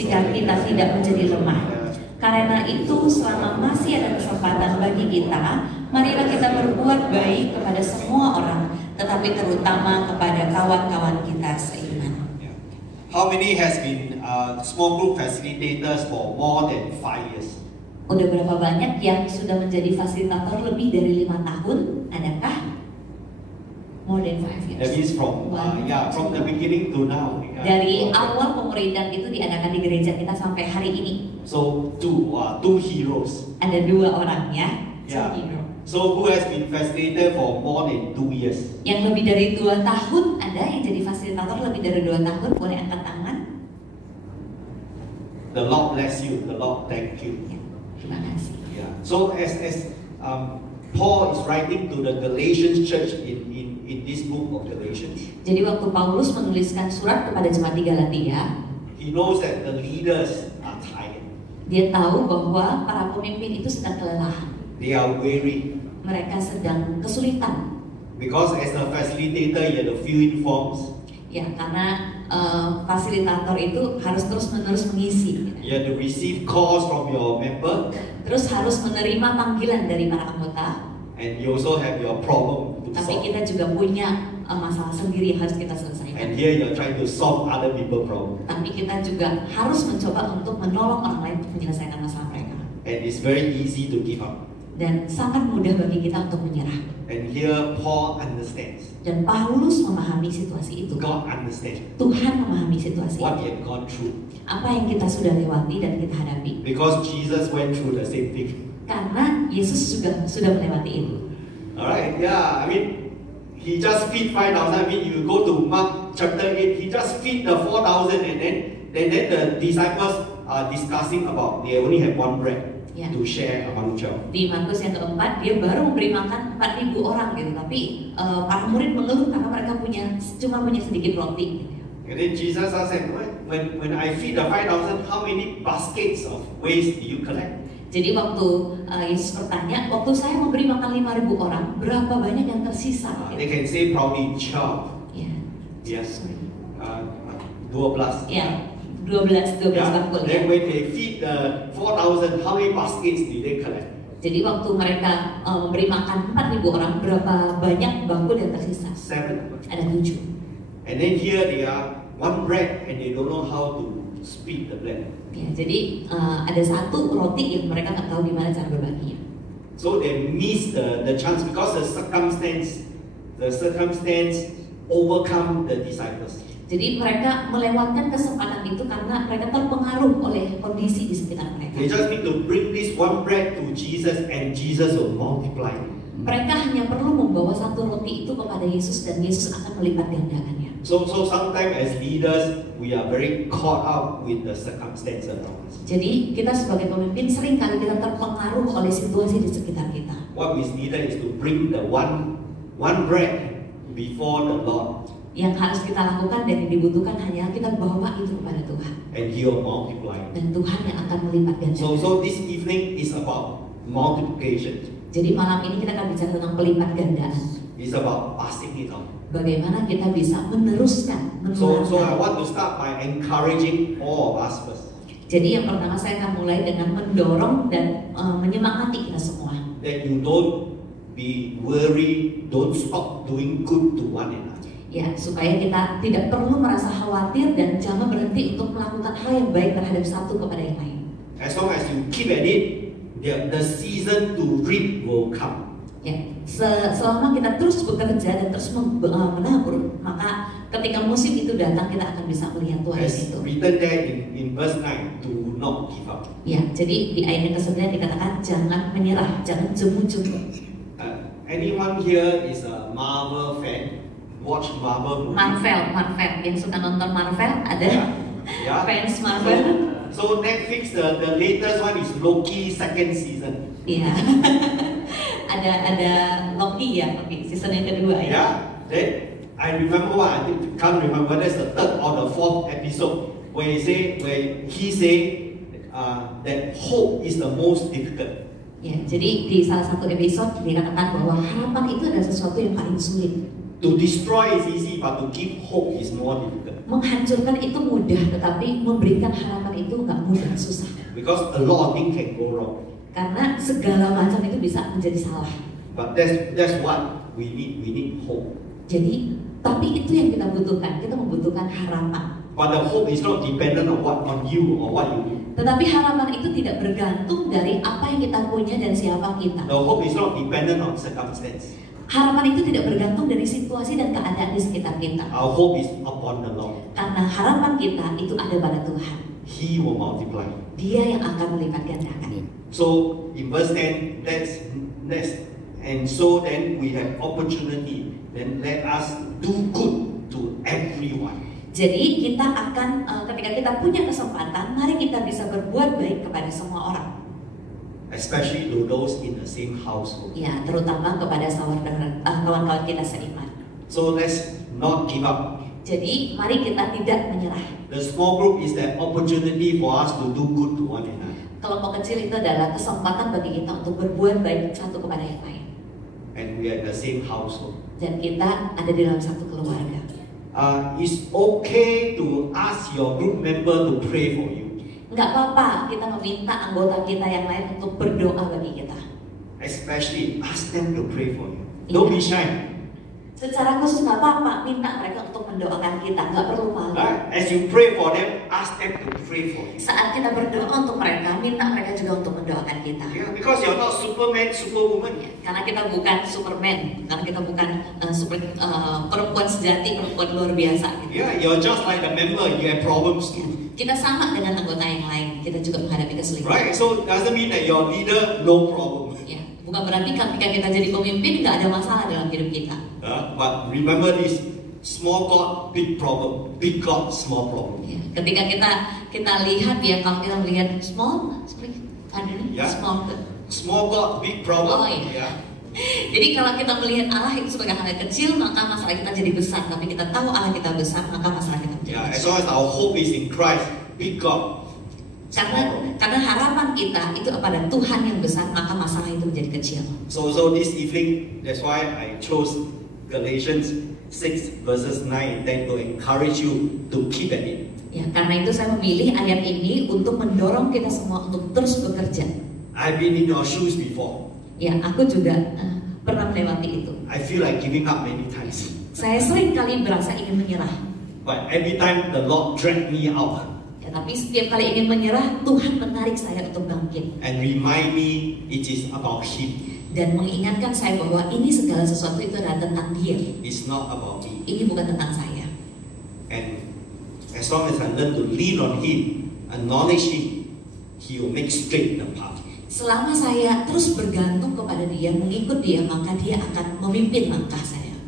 jika kita tidak menjadi lemah. Karena itu selama masih ada kesempatan bagi kita, marilah kita berbuat baik kepada semua orang, tetapi terutama kepada kawan-kawan kita seiman. How many has been small group facilitators for more than 5 years? Udah berapa banyak yang sudah menjadi fasilitator lebih dari 5 tahun? Adakah? More than 5 years. That means from the beginning to now. Dari awal pemuridan itu diadakan di gereja kita sampai hari ini. So two heroes. Ada 2 orang ya. Yeah. So who has been facilitator for more than 2 years? Yang lebih dari 2 tahun ada yang jadi fasilitator lebih dari 2 tahun, boleh angkat tangan. The Lord bless you. The Lord thank you. Ya, terima kasih. Yeah. So as Paul is writing to the Galatians church in this book of Galatians. Jadi waktu Paulus menuliskan surat kepada jemaat di Galatia, he knows that the leaders are tired. Dia tahu bahwa para pemimpin itu sedang kelelahan. They are weary. Mereka sedang kesulitan. Because as a facilitator, you have to fill in forms. Ya, karena fasilitator itu harus terus-menerus mengisi. You have to receive calls from your member. Terus harus menerima panggilan dari para anggota. And you also have your problem to Tapi solve. kita juga punya masalah sendiri yang harus kita selesaikan. And here you're trying to solve other people's problem. Tapi kita juga harus mencoba untuk menolong orang lain untuk menyelesaikan masalah mereka. And it's very easy to give up. Dan sangat mudah bagi kita untuk menyerah. And here Paul understands. Dan Paulus memahami situasi itu. God understands Tuhan memahami situasi what itu. he had gone through. Apa yang kita sudah lewati dan kita hadapi. Because Jesus went through the same thing. Karena Yesus juga sudah melewati itu. Alright, yeah, I mean, he just feed 5,000. I mean, you go to Mark chapter 8, he just feed the 4,000, and then the disciples are discussing about they only have 1 bread to share among 12. Di Markus yang keempat, dia baru memberi makan 4.000 orang gitu, tapi para murid mengeluh karena mereka cuma punya sedikit roti. And then Jesus asked them, when I feed the 5,000, how many baskets of waste do you collect? Jadi waktu Yesus bertanya, waktu saya memberi makan 5.000 orang, berapa banyak yang tersisa? They can say probably 12. Ya. Yes. 12. Ya, 12 bakul. Then when they feed the 4,000, how many baskets do they collect? Jadi waktu mereka memberi makan 4.000 orang, berapa banyak bakul yang tersisa? 7. Ada 7. And then here they are 1 bread and they don't know how to split the bread. Ya, jadi ada 1 roti yang mereka nggak tahu gimana cara berbaginya. So they miss the chance because the circumstance overcome the disciples. Jadi mereka melewatkan kesempatan itu karena mereka terpengaruh oleh kondisi di sekitar mereka. They just need to bring this 1 bread to Jesus and Jesus will multiply. Mereka hanya perlu membawa 1 roti itu kepada Yesus dan Yesus akan melipat gandakannya. So sometimes as leaders we are very caught up with the circumstances around us. Jadi kita sebagai pemimpin sering kali kita terpengaruh oleh situasi di sekitar kita. What is needed is to bring the one bread before the Lord. Yang harus kita lakukan dan yang dibutuhkan hanya kita bawa itu kepada Tuhan. And He will multiply. Dan Tuhan yang akan melipat gandakan. So this evening is about multiplication. Jadi malam ini kita akan bicara tentang pelipat gandaan. It's about passing it on. Bagaimana kita bisa meneruskan, So I want to start by encouraging all of us first. Jadi yang pertama saya akan mulai dengan mendorong dan menyemangati kita semua. That you don't be worried, don't stop doing good to one another. Ya, supaya kita tidak perlu merasa khawatir dan jangan berhenti untuk melakukan hal yang baik terhadap satu kepada yang lain. As long as you keep at it, the season to reap will come. Ya, selama kita terus bekerja dan terus menabur, maka ketika musim itu datang kita akan bisa melihat Tuhan As itu. written there in verse 9, do not give up. Ya, jadi di ayat yang ke-9 dikatakan jangan menyerah, jangan jemu-jemu. Anyone here is a Marvel fan? Watch Marvel movie? Marvel, yang suka nonton Marvel ada? Yeah. Fans Marvel. So Netflix, the latest one is Loki 2nd season. Iya. ada Loki ya, season yang kedua ya. Yeah. Then I remember I can't remember whether it's the 3rd or the 4th episode where he say that hope is the most difficult. Ya, jadi di salah satu episode dikatakan bahwa harapan itu adalah sesuatu yang paling sulit. To destroy is easy, but to give hope is more difficult. Menghancurkan itu mudah, tetapi memberikan harapan itu nggak mudah, susah. Because a lot of things can go wrong. Karena segala macam itu bisa menjadi salah. But that's what we need. We need hope. Jadi, tapi itu yang kita butuhkan. Kita membutuhkan harapan. But the hope is not dependent on you or what you do. Tetapi harapan itu tidak bergantung dari apa yang kita punya dan siapa kita. The hope is not dependent on circumstance. Harapan itu tidak bergantung dari situasi dan keadaan di sekitar kita. Our hope is upon the Lord. Karena harapan kita itu ada pada Tuhan. He will multiply. Dia yang akan melipat gandakan. So in verse 10, and so then we have opportunity. Then let us do good to everyone. Jadi kita akan ketika kita punya kesempatan, mari kita bisa berbuat baik kepada semua orang. Especially to those in the same household. Ya, terutama kepada kawan-kawan kita seiman. So let's not give up. Jadi mari kita tidak menyerah. The small group is the opportunity for us to do good to one another. Kelompok kecil itu adalah kesempatan bagi kita untuk berbuat baik satu kepada yang lain. And we are in the same household. Dan kita ada di dalam satu keluarga. It's okay to ask your group member to pray for you. Nggak apa-apa kita meminta anggota kita yang lain untuk berdoa bagi kita. Especially ask them to pray for you. Don't be shy. Secara khusus nggak apa-apa, minta mereka untuk mendoakan kita, nggak perlu malu. As you pray for them, ask them to pray for you. Saat kita berdoa untuk mereka, minta mereka juga untuk mendoakan kita. Yeah, because you're not Superman, Superwoman. Karena kita bukan Superman, karena kita bukan perempuan sejati, perempuan luar biasa. Gitu. Yeah, you're just like the member. You have problems too. Kita sama dengan anggota yang lain, kita juga menghadapi kesulitan. Right, so doesn't mean that your leader no problem. Ya, bukan berarti ketika kita jadi pemimpin nggak ada masalah dalam hidup kita. But remember this: small God, big problem; big God, small problem. Ya, ketika kita lihat ya, kalau kita melihat small God, big problem. Oh iya. Jadi kalau kita melihat Allah itu sebagai hal yang kecil, maka masalah kita jadi besar. Tapi kita tahu Allah kita besar, maka masalah kita menjadi As kecil. long as our hope is in Christ, big God. Karena harapan kita itu kepada Tuhan yang besar, maka masalah itu menjadi kecil. So this evening, that's why I chose Galatians 6 verses 9 and 10 to encourage you to keep at it. Ya, karena itu saya memilih ayat ini untuk mendorong kita semua untuk terus bekerja. I've been in your shoes before. Ya, aku juga pernah melewati itu. I feel like giving up many times. Saya sering kali berasa ingin menyerah. But every time the Lord dragged me out. Ya, tapi setiap kali ingin menyerah, Tuhan menarik saya untuk bangkit. And remind me it is about Him. Dan mengingatkan saya bahwa ini segala sesuatu itu adalah tentang Dia. It's not about me. Ini bukan tentang saya. And as long as I learn to lean on Him, acknowledge Him, He will make straight the path. Selama saya terus bergantung kepada Dia, mengikut Dia, maka Dia akan memimpin langkah saya.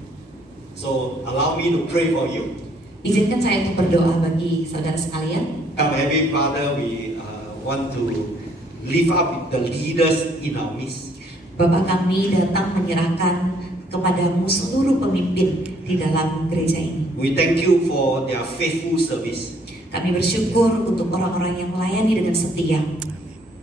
So allow me to pray for you. Izinkan saya untuk berdoa bagi saudara sekalian. Come, Heavenly Father, we want to lift up the leaders in our midst. Bapa kami datang menyerahkan kepadamu seluruh pemimpin di dalam gereja ini. We thank you for their faithful service. Kami bersyukur untuk orang-orang yang melayani dengan setia.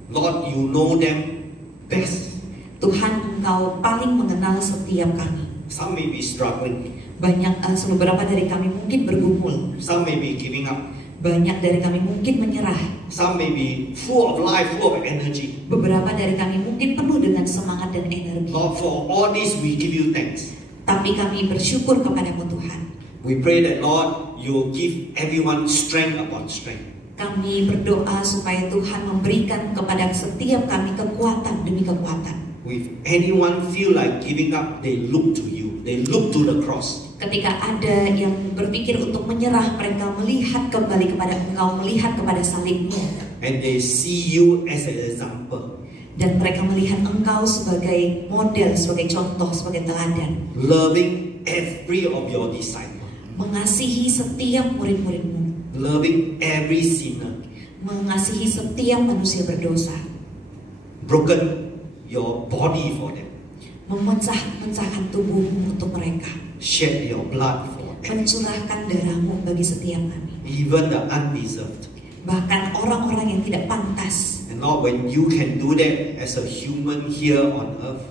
Lord, you know them best. Tuhan, Engkau paling mengenal setiap kami. Some may be struggling. Beberapa dari kami mungkin bergumul. Some may be giving up. Banyak dari kami mungkin menyerah. Some may be full of life, full of energy. Beberapa dari kami mungkin penuh dengan semangat dan energi. Lord, for all this we give you thanks. Tapi kami bersyukur kepadamu Tuhan. We pray that Lord, you will give everyone strength upon strength. Kami berdoa supaya Tuhan memberikan kepada setiap kami kekuatan demi kekuatan. If anyone feel like giving up, they look to you. They look to the cross. Ketika ada yang berpikir untuk menyerah, mereka melihat kembali kepada Engkau, melihat kepada salibmu. And they see you as an example. Dan mereka melihat Engkau sebagai model, sebagai contoh, sebagai teladan. Loving every of your disciples. Mengasihi setiap murid-muridmu. Loving every sinner. Mengasihi setiap manusia berdosa. Broken your body for them. Memecahkan tubuhmu untuk mereka. Shed your blood for them. Mencurahkan darahmu bagi setiap kami. Even the undeserved. Bahkan orang-orang yang tidak pantas. And Lord, when you can do that as a human here on earth,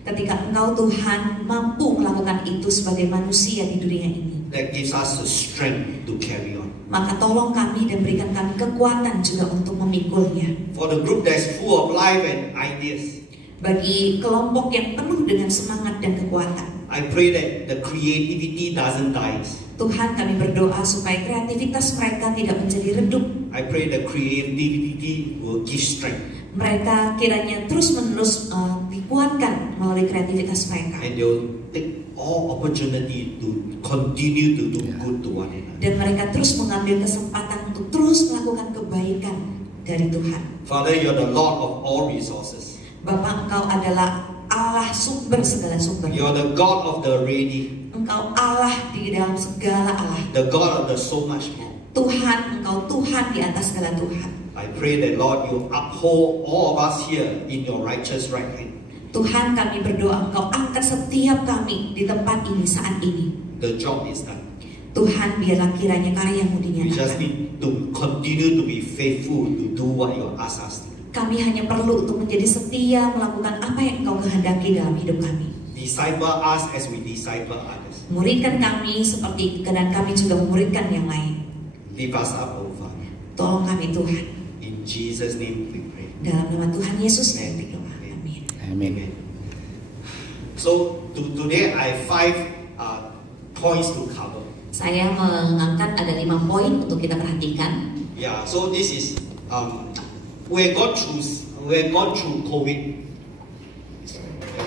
Ketika Engkau Tuhan mampu melakukan itu sebagai manusia di dunia ini, that gives us the strength to carry on. maka tolong kami dan berikan kami kekuatan juga untuk memikulnya. For the group that's full of life and ideas, Bagi kelompok yang penuh dengan semangat dan kekuatan, I pray that the creativity doesn't die. Tuhan, kami berdoa supaya kreativitas mereka tidak menjadi redup. I pray the creativity will give strength, Mereka kiranya terus-menerus dikuatkan melalui kreativitas mereka. and they'll take all opportunity to continue to do good to one another. Dan mereka terus mengambil kesempatan untuk terus melakukan kebaikan dari Tuhan. Father, you're the Lord of all resources. Bapa, Engkau adalah Allah sumber segala sumber. You're the God of the ready, Engkau Allah di dalam segala Allah. the God of the so much more. Tuhan, Engkau Tuhan di atas segala Tuhan. I pray that, Lord, you uphold all of us here in your righteous right hand. Tuhan, kami berdoa Engkau angkat setiap kami di tempat ini saat ini. The job is done. Tuhan, biarlah kiranya karya-Mu We just dinyatakan. need to continue to be faithful to do what you ask us to do. Kami hanya perlu untuk menjadi setia melakukan apa yang Engkau kehendaki dalam hidup kami. Disciple us as we disciple others. Muridkan kami seperti dan kami juga memuridkan yang lain. Lift us up, O Father. Tolong kami Tuhan. In Jesus' name we pray. Dalam nama Tuhan Yesus kami berdoa. Amin. Amen. So today I have 5 points to cover. Saya mengangkat ada 5 poin untuk kita perhatikan. Yeah. So this is we've gone through COVID.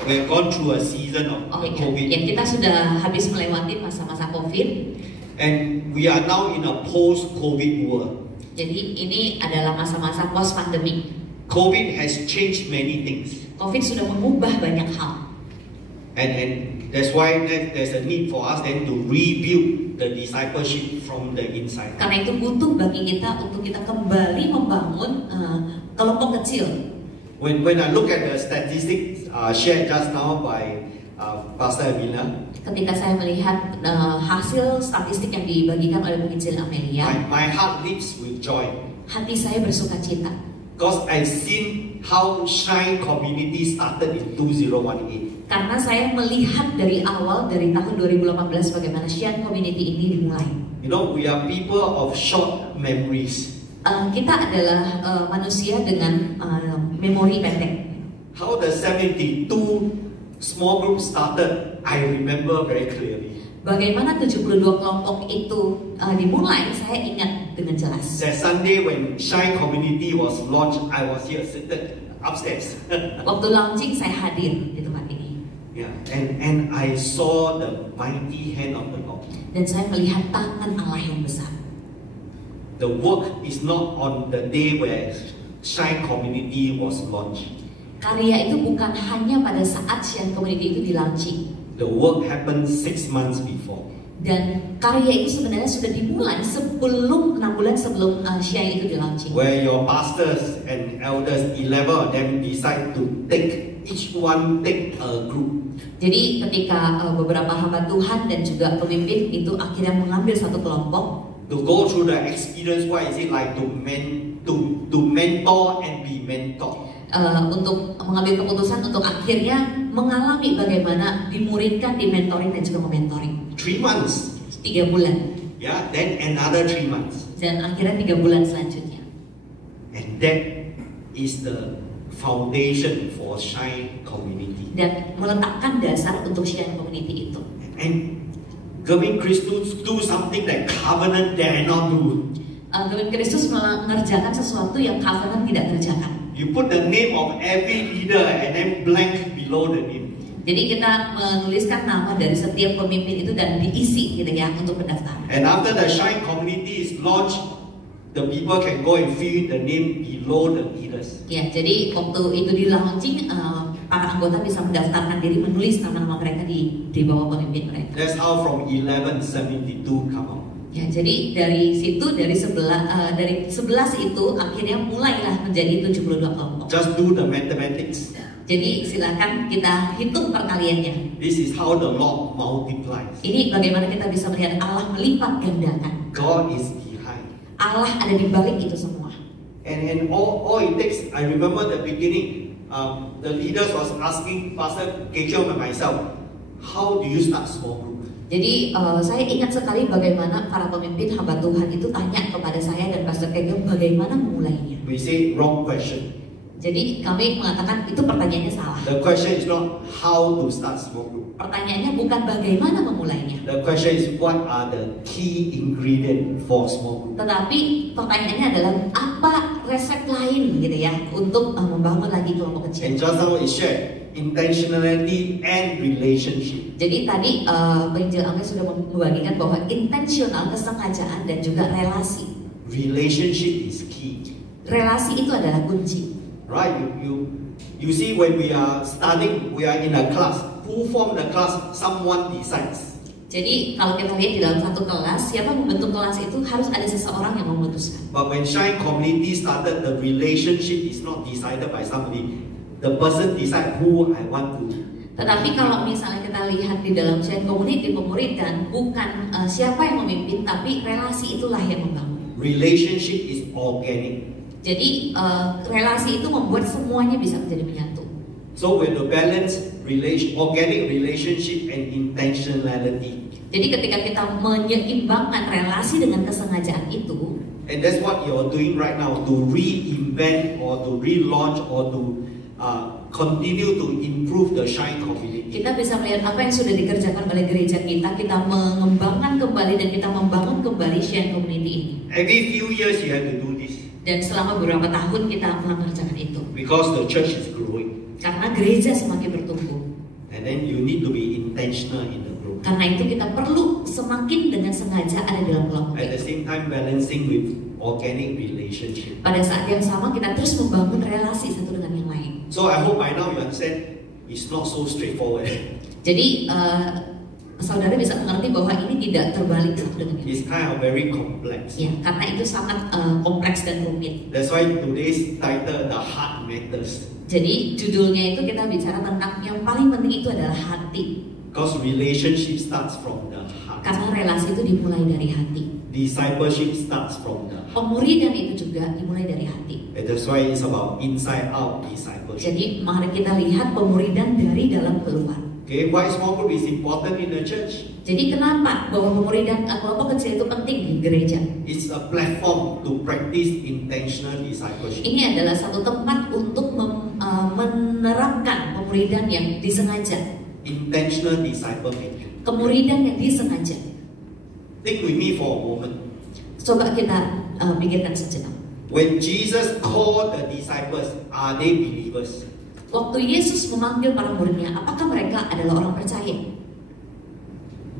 We've gone through a season of COVID, Ya, kita sudah habis melewati masa-masa COVID. and we are now in a post-COVID world. Jadi ini adalah masa-masa post pandemic. COVID has changed many things, COVID sudah mengubah banyak hal. and that's why there's a need for us then to rebuild the discipleship from the inside. Karena itu butuh bagi kita untuk kita kembali membangun kelompok kecil. When I look at the statistics shared just now by Pastor Amina, Ketika saya melihat hasil statistik yang dibagikan oleh penginjil Amelia, my heart leaps with joy, hati saya bersuka cita. because I've seen how Shine Community started in 2018. Karena saya melihat dari awal, dari tahun 2018 bagaimana Shine Community ini dimulai. You know, we are people of short memories. Kita adalah manusia dengan memori pendek. How the 72 small groups started, I remember very clearly. Bagaimana 72 kelompok itu dimulai, saya ingat dengan jelas. That Sunday when Shine Community was launched, I was here seated upstairs. Waktu launching saya hadir di tempat ini. Yeah, and I saw the mighty hand of the Lord. Dan saya melihat tangan Allah yang besar. The work is not on the day where Shine Community was launched. Karya itu bukan hanya pada saat Shine Community itu di-launching. The work happened 6 months before. Dan karya itu sebenarnya sudah dimulai sebelum 6 bulan sebelum Shine itu di-launching. Where your pastors and elders, 11 of them, decide to take a group. Jadi ketika beberapa hamba Tuhan dan juga pemimpin itu akhirnya mengambil satu kelompok To go through the experience, what is it like to mentor and be mentored? untuk mengambil keputusan untuk akhirnya mengalami bagaimana dimuridkan, dimentoring dan juga mementoring. 3 months. 3 bulan. Yeah, then another 3 months. Dan akhirnya 3 bulan selanjutnya. And that is the foundation for Shine Community. Dan meletakkan dasar untuk Shine Community itu. And Gavin Christus do something that Covenant dare not do. Gavin Kristus mengerjakan sesuatu yang Covenant tidak kerjakan. You put the name of every leader and then blank below the name. Jadi kita menuliskan nama dari setiap pemimpin itu dan diisi gitu ya untuk pendaftaran. And after the Shine Community is launched, the people can go and fill the name below the leaders. Ya, jadi waktu itu di launching, para anggota bisa mendaftarkan diri, menulis nama-nama mereka di bawah pemimpin mereka. That's how from 1172 come out. Ya, jadi dari situ dari 11 itu akhirnya mulailah menjadi 72 kelompok. Just do the mathematics. Jadi silakan kita hitung perkaliannya. This is how the Lord multiplies. Ini bagaimana kita bisa melihat Allah melipat gandakan. God is behind. Allah ada di balik itu semua. And all it takes, I remember the beginning, the leaders was asking Pastor Kekiom and myself, how do you start small group? Jadi saya ingat sekali bagaimana para pemimpin hamba Tuhan itu tanya kepada saya dan Pastor Kekiom bagaimana memulainya. We say wrong question. Jadi kami mengatakan itu pertanyaannya salah. The question is not how to start small group. Pertanyaannya bukan bagaimana memulainya. The question is what are the key ingredient for small group. Tetapi pertanyaannya adalah apa resep lain gitu ya untuk membangun lagi kelompok And kecil. just now it shared intentionality and relationship. Jadi tadi penginjil Angga sudah membagikan bahwa intensional, kesengajaan dan juga relasi. Relationship is key. Relasi itu adalah kunci. Right? You see when we are studying, we are in a class. Who form the class? Someone decides. Jadi kalau kita lihat di dalam satu kelas, siapa membentuk kelas itu harus ada seseorang yang memutuskan. But when Shine Community started, the relationship is not decided by somebody. The person decide who I want to. Tetapi kalau misalnya kita lihat di dalam Shine Community pemuridan, bukan siapa yang memimpin, tapi relasi itulah yang membangun. Relationship is organic. Jadi relasi itu membuat semuanya bisa menjadi menyatu. So we have to balance organic relationship and intentionality. Jadi ketika kita menyeimbangkan relasi dengan kesengajaan itu, and that's what you are doing right now, to reinvent or to relaunch or to continue to improve the Shine Community. kita bisa melihat apa yang sudah dikerjakan oleh gereja kita mengembangkan kembali dan kita membangun kembali Shine Community ini. Every few years you have to do this. Dan selama beberapa tahun kita mengerjakan itu. Because the church is growing. Karena gereja semakin bertumbuh. And then you need to be intentional in the growth. Karena itu kita perlu semakin dengan sengaja ada dalam kelompok. At the same time balancing with organic relationship. Pada saat yang sama kita terus membangun relasi satu dengan yang lain. So I hope by now you understand it's not so straightforward. Jadi saudara bisa mengerti bahwa ini tidak terbalik satu dengan yang lain. It's kind of very complex. Ya, karena itu sangat kompleks dan rumit. That's why today's title, The Heart Matters. Jadi judulnya itu kita bicara tentang yang paling penting itu adalah hati. Because relationship starts from the heart. Karena relasi itu dimulai dari hati. Discipleship starts from the heart. Pemuridan itu juga dimulai dari hati. And that's why it's about inside out discipleship. Jadi mari kita lihat pemuridan dari dalam keluar. Okay, why small group is important in the church? Jadi kenapa bahwa pemuridan kelompok kecil itu penting di gereja? It's a platform to practice intentional discipleship. Ini adalah satu tempat untuk menerapkan pemuridan yang disengaja. Intentional disciple making. Kemuridan yang disengaja. Think with me for a moment. Coba kita pikirkan sejenak. When Jesus called the disciples, are they believers? Waktu Yesus memanggil para muridnya, apakah mereka adalah orang percaya?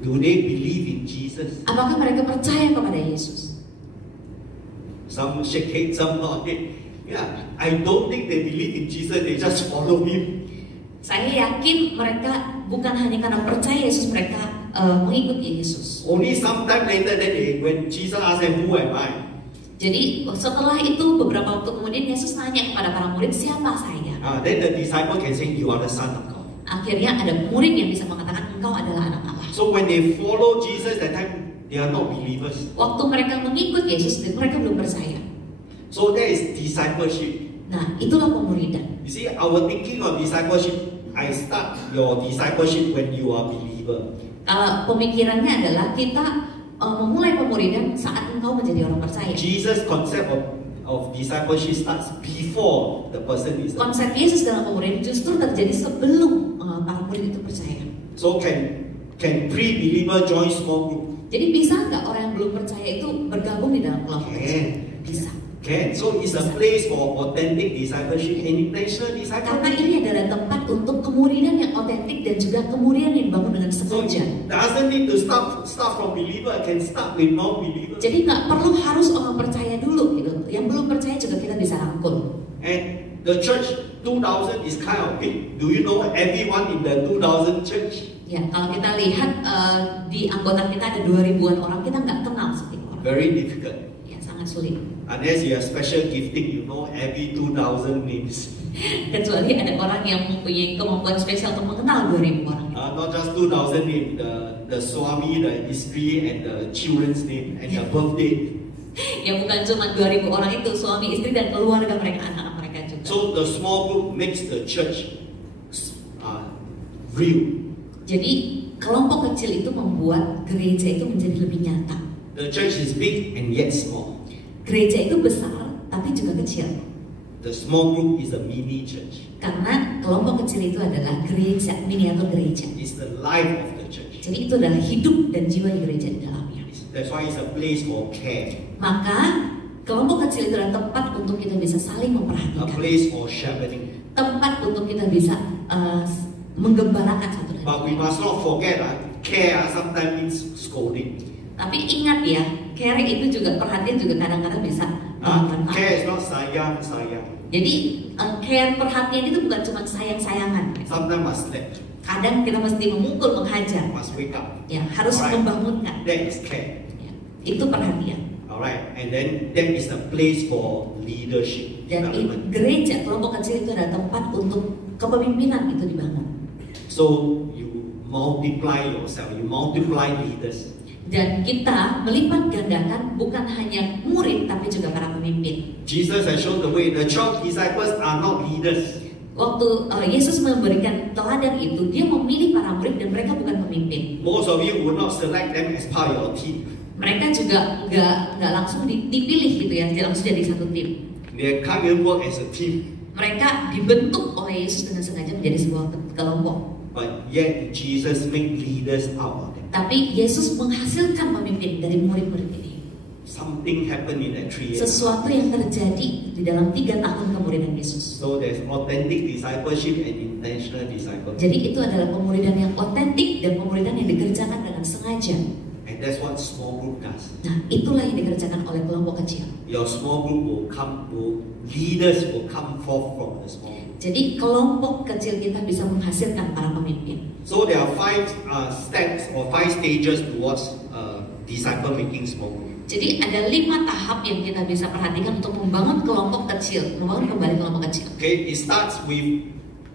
Do they believe in Jesus? Apakah mereka percaya kepada Yesus? Some shake head, some nod head. Yeah, I don't think they believe in Jesus, they just follow him. Saya yakin mereka bukan hanya karena percaya Yesus, mereka mengikuti Yesus. Only sometime later, when Jesus asked them, who am I? Jadi setelah itu beberapa waktu kemudian Yesus nanya kepada para murid, siapa saya? Then the disciple can say, you are the Son of God. Akhirnya ada murid yang bisa mengatakan engkau adalah anak Allah. So when they follow Jesus, that time they are not believers. Waktu mereka mengikut Yesus, mereka belum percaya. So that is discipleship. Nah, itulah pemuridan. You see, our thinking of discipleship, I start your discipleship when you are believer. Kalau pemikirannya adalah kita memulai pemuridan saat engkau menjadi orang percaya. Jesus' concept of discipleship starts before the person is. Konsep Yesus dalam pemuridan justru terjadi sebelum para murid itu percaya. So can pre-believer join small group? Jadi bisa nggak orang yang belum percaya itu bergabung di dalam kelompok kecil? Bisa. Can. So it's a place for authentic discipleship and intentional Karena discipleship. ini adalah tempat untuk kemuridan yang otentik dan juga kemuridan yang dibangun dengan So sengaja. doesn't need to start from believer. Can start with non-believer. Jadi nggak perlu harus orang percaya dulu gitu. Yang belum percaya juga kita bisa rangkul. And the church 2000 is kind of big. Do you know everyone in the 2000 church? Ya, kalau kita lihat di anggota kita ada 2000-an orang, kita nggak kenal setiap orang. Very difficult. Ya, sangat sulit. Unless you have special gifting, you know every 2000 names. Kecuali ada orang yang mempunyai kemampuan spesial untuk mengenal 2000 orang. Not just 2000 names, the swami, the istri, and the children's name, and the birthday. Ya bukan cuma 2000 orang itu, suami, istri, dan keluarga mereka, anak-anak mereka juga. So the small group makes the church real. Jadi kelompok kecil itu membuat gereja itu menjadi lebih nyata. The church is big and yet small. Gereja itu besar tapi juga kecil. The small group is a mini church. Karena kelompok kecil itu adalah gereja, miniatur gereja. It's the life of the church. Jadi itu adalah hidup dan jiwa gereja di dalamnya. That's why it's a place for care. Maka kelompok kecil itu adalah tempat untuk kita bisa saling A memperhatikan. place for shepherding. Tempat untuk kita bisa menggembalakan satu dan But we lain. must not forget care sometimes means scolding. Tapi ingat ya, care itu juga, perhatian juga kadang-kadang bisa bermanfaat. Care is not sayang. Jadi care, perhatian itu bukan cuma sayang-sayangan. Sometimes must slap, Kadang kita mesti memukul, menghajar. must wake up. Ya, harus Alright. membangunkan. That is care. Ya, itu perhatian. Alright, and then that is the place for leadership Dan development. gereja, kelompok kecil itu adalah tempat untuk kepemimpinan itu dibangun. So you multiply yourself, you multiply leaders. Dan kita melipat gandakan bukan hanya murid tapi juga para pemimpin. Jesus has shown the way. The 12 disciples are not leaders. Waktu Yesus memberikan teladan itu, dia memilih para murid dan mereka bukan pemimpin. Most of you would not select them as part of your team. Mereka juga nggak langsung dipilih gitu ya, langsung jadi satu tim. They can't even work as a team. Mereka dibentuk oleh Yesus dengan sengaja menjadi sebuah kelompok. But yet Jesus made leaders out of them. Tapi Yesus menghasilkan pemimpin dari murid-murid ini. Something happened in that 3 years. Sesuatu yang terjadi di dalam 3 tahun kemuridan Yesus. So there's authentic discipleship and intentional discipleship. Jadi itu adalah pemuridan yang otentik dan pemuridan yang dikerjakan dengan sengaja. And that's what small group does. Nah, itulah yang dikerjakan oleh kelompok kecil. Your small group leaders will come forth from the small group. Jadi kelompok kecil kita bisa menghasilkan para pemimpin. So there are 5 steps or 5 stages towards disciple making small group. Jadi ada 5 tahap yang kita bisa perhatikan untuk membangun kelompok kecil, membangun kembali kelompok kecil. Okay, it starts with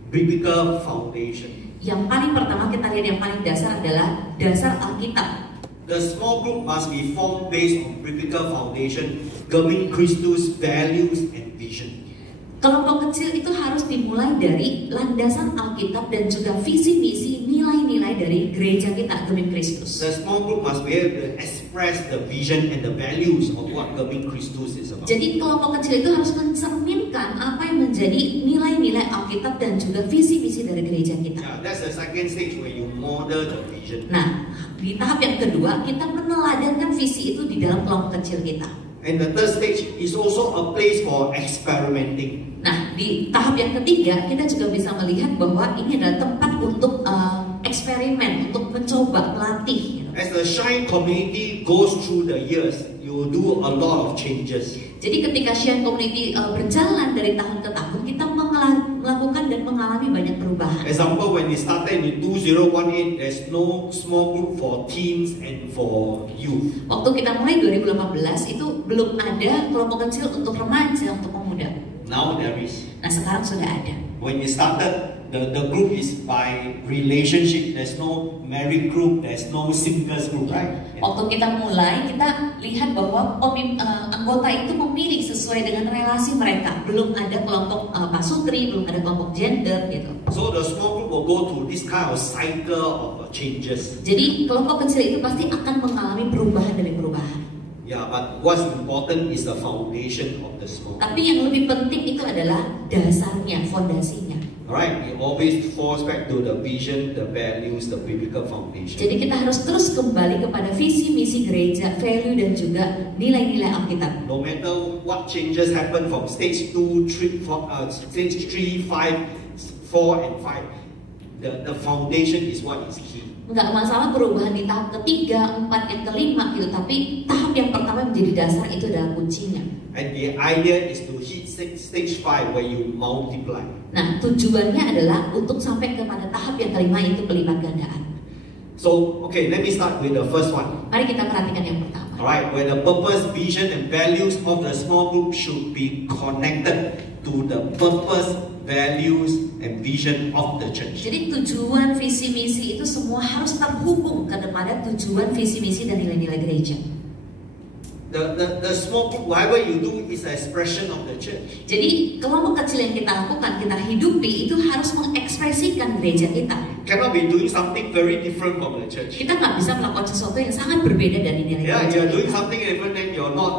biblical foundation. Yang paling pertama kita lihat yang paling dasar adalah dasar Alkitab. The small group must be formed based on biblical foundation, governing Christus values and vision. Kelompok kecil itu harus dimulai dari landasan Alkitab dan juga visi misi nilai-nilai dari gereja kita, Gemim Kristus. The small group must be able to express the vision and the values of what governing Christus is about. Jadi kelompok kecil itu harus mencerminkan apa yang menjadi nilai-nilai Alkitab dan juga visi misi dari gereja kita. Yeah, that's the second stage where you model the vision. Nah, di tahap yang kedua kita meneladankan visi itu di dalam kelompok kecil kita. And the third stage is also a place for experimenting. Nah, di tahap yang ketiga kita juga bisa melihat bahwa ini adalah tempat untuk eksperimen, untuk mencoba, melatih. As the Shine community goes through the years, you will do a lot of changes. Jadi ketika Shine Community berjalan dari tahun ke tahun, kita melakukan dan mengalami banyak perubahan. Example, when we started in 2018, there's no small group for teens and for youth. Waktu kita mulai 2018 itu belum ada kelompok kecil untuk remaja, untuk pemuda. Now there is. Nah, sekarang sudah ada. When we started, the group is by relationship. There's no married group, there's no singles group, right? Waktu kita mulai, kita lihat bahwa anggota itu memilih sesuai dengan relasi mereka. Belum ada kelompok pasutri, belum ada kelompok gender gitu. So the small group will go through this kind of cycle of changes. Jadi kelompok kecil itu pasti akan mengalami perubahan demi perubahan. Yeah, but what's important is the foundation of the small group. Tapi yang lebih penting itu adalah dasarnya, fondasinya. Alright, it always falls back to the vision, the values, the biblical foundation. Jadi kita harus terus kembali kepada visi misi gereja, value dan juga nilai-nilai Alkitab. No matter what changes happen from stage 2, 3, 4, stage 3, 5, 4 and 5, the foundation is what is key. Nggak masalah perubahan di tahap ketiga, 4, yang kelima gitu, tapi tahap yang pertama menjadi dasar itu adalah kuncinya. And the idea is to hit stage 5 where you multiply. Nah, tujuannya adalah untuk sampai kepada tahap yang kelima, itu pelipat gandaan. So, okay, let me start with the first one. Mari kita perhatikan yang pertama. Alright, where the purpose, vision and values of the small group should be connected to the purpose, values and vision of the church. Jadi tujuan visi misi itu semua harus terhubung kepada tujuan visi misi dan nilai-nilai gereja. The small group, whatever you do, is an expression of the church. Jadi kelompok kecil yang kita lakukan, kita hidupi itu harus mengekspresikan gereja kita. Cannot be doing something very different from the church. Kita nggak bisa melakukan sesuatu yang sangat berbeda dari nilai Yeah, gereja you're doing kita. something different, then you're not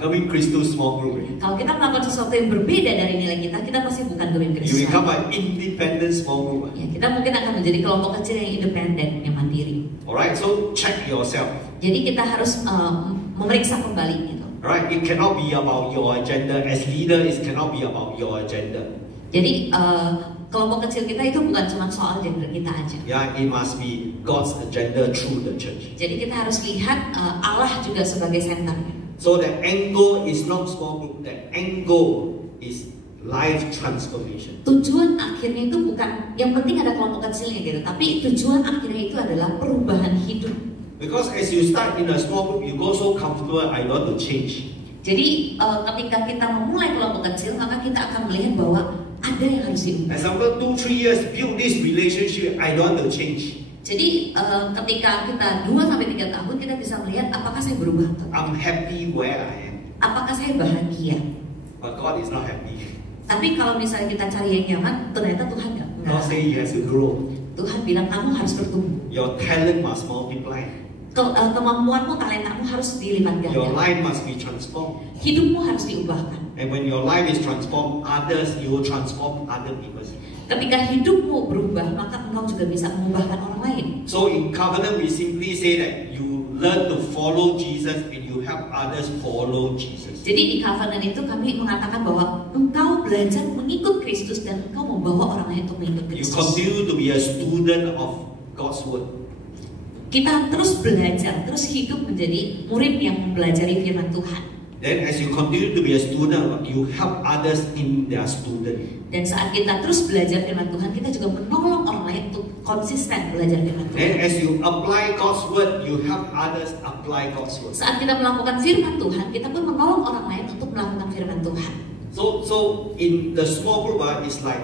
Gavin Christus small group. Kalau kita melakukan sesuatu yang berbeda dari nilai kita pasti bukan Gavin You Kristus. become an independent small group. Ya, kita mungkin akan menjadi kelompok kecil yang independen, yang mandiri. Alright, so check yourself. Jadi kita harus memeriksa kembali gitu. Alright, it cannot be about your agenda. As leader, it cannot be about your agenda. Jadi kelompok kecil kita itu bukan cuma soal gender kita aja. Yeah, it must be God's agenda through the church. Jadi kita harus lihat Allah juga sebagai senternya. So the end goal is not small group. The end goal is life transformation. Tujuan akhirnya itu bukan yang penting ada kelompok kecilnya gitu, tapi tujuan akhirnya itu adalah perubahan hidup. Because as you start in a small group, you go so comfortable, I want to change. Jadi ketika kita memulai kelompok kecil, maka kita akan melihat bahwa ada yang harus diubah. Example, 2-3 years, build this relationship, I don't want to change. Jadi ketika kita 2-3 tahun, kita bisa melihat apakah saya berubah atau tidak. I'm happy where I am. Apakah saya bahagia. But God is not happy. Tapi kalau misalnya kita cari yang nyaman, ternyata Tuhan nggak. God say you have to grow. Tuhan bilang kamu harus bertumbuh. Your talent must multiply. Kemampuanmu, talentamu harus dilipat Your ganda. life must be transformed. Hidupmu harus diubahkan. And when your life is transformed, others, you will transform other people. Ketika hidupmu berubah, maka engkau juga bisa mengubahkan orang lain. So in covenant, we simply say that you learn to follow Jesus and you help others follow Jesus. Jadi di covenant itu kami mengatakan bahwa engkau belajar mengikut Kristus dan engkau membawa orang lain untuk mengikut You Kristus. continue to be a student of God's word. Kita terus belajar, terus hidup menjadi murid yang mempelajari firman Tuhan. Then as you continue to be a student, you help others in their student. Dan saat kita terus belajar firman Tuhan, kita juga menolong orang lain untuk konsisten belajar firman Tuhan. Then as you apply God's word, you help others apply God's word. Saat kita melakukan firman Tuhan, kita pun menolong orang lain untuk melakukan firman Tuhan. So in the small group, it's like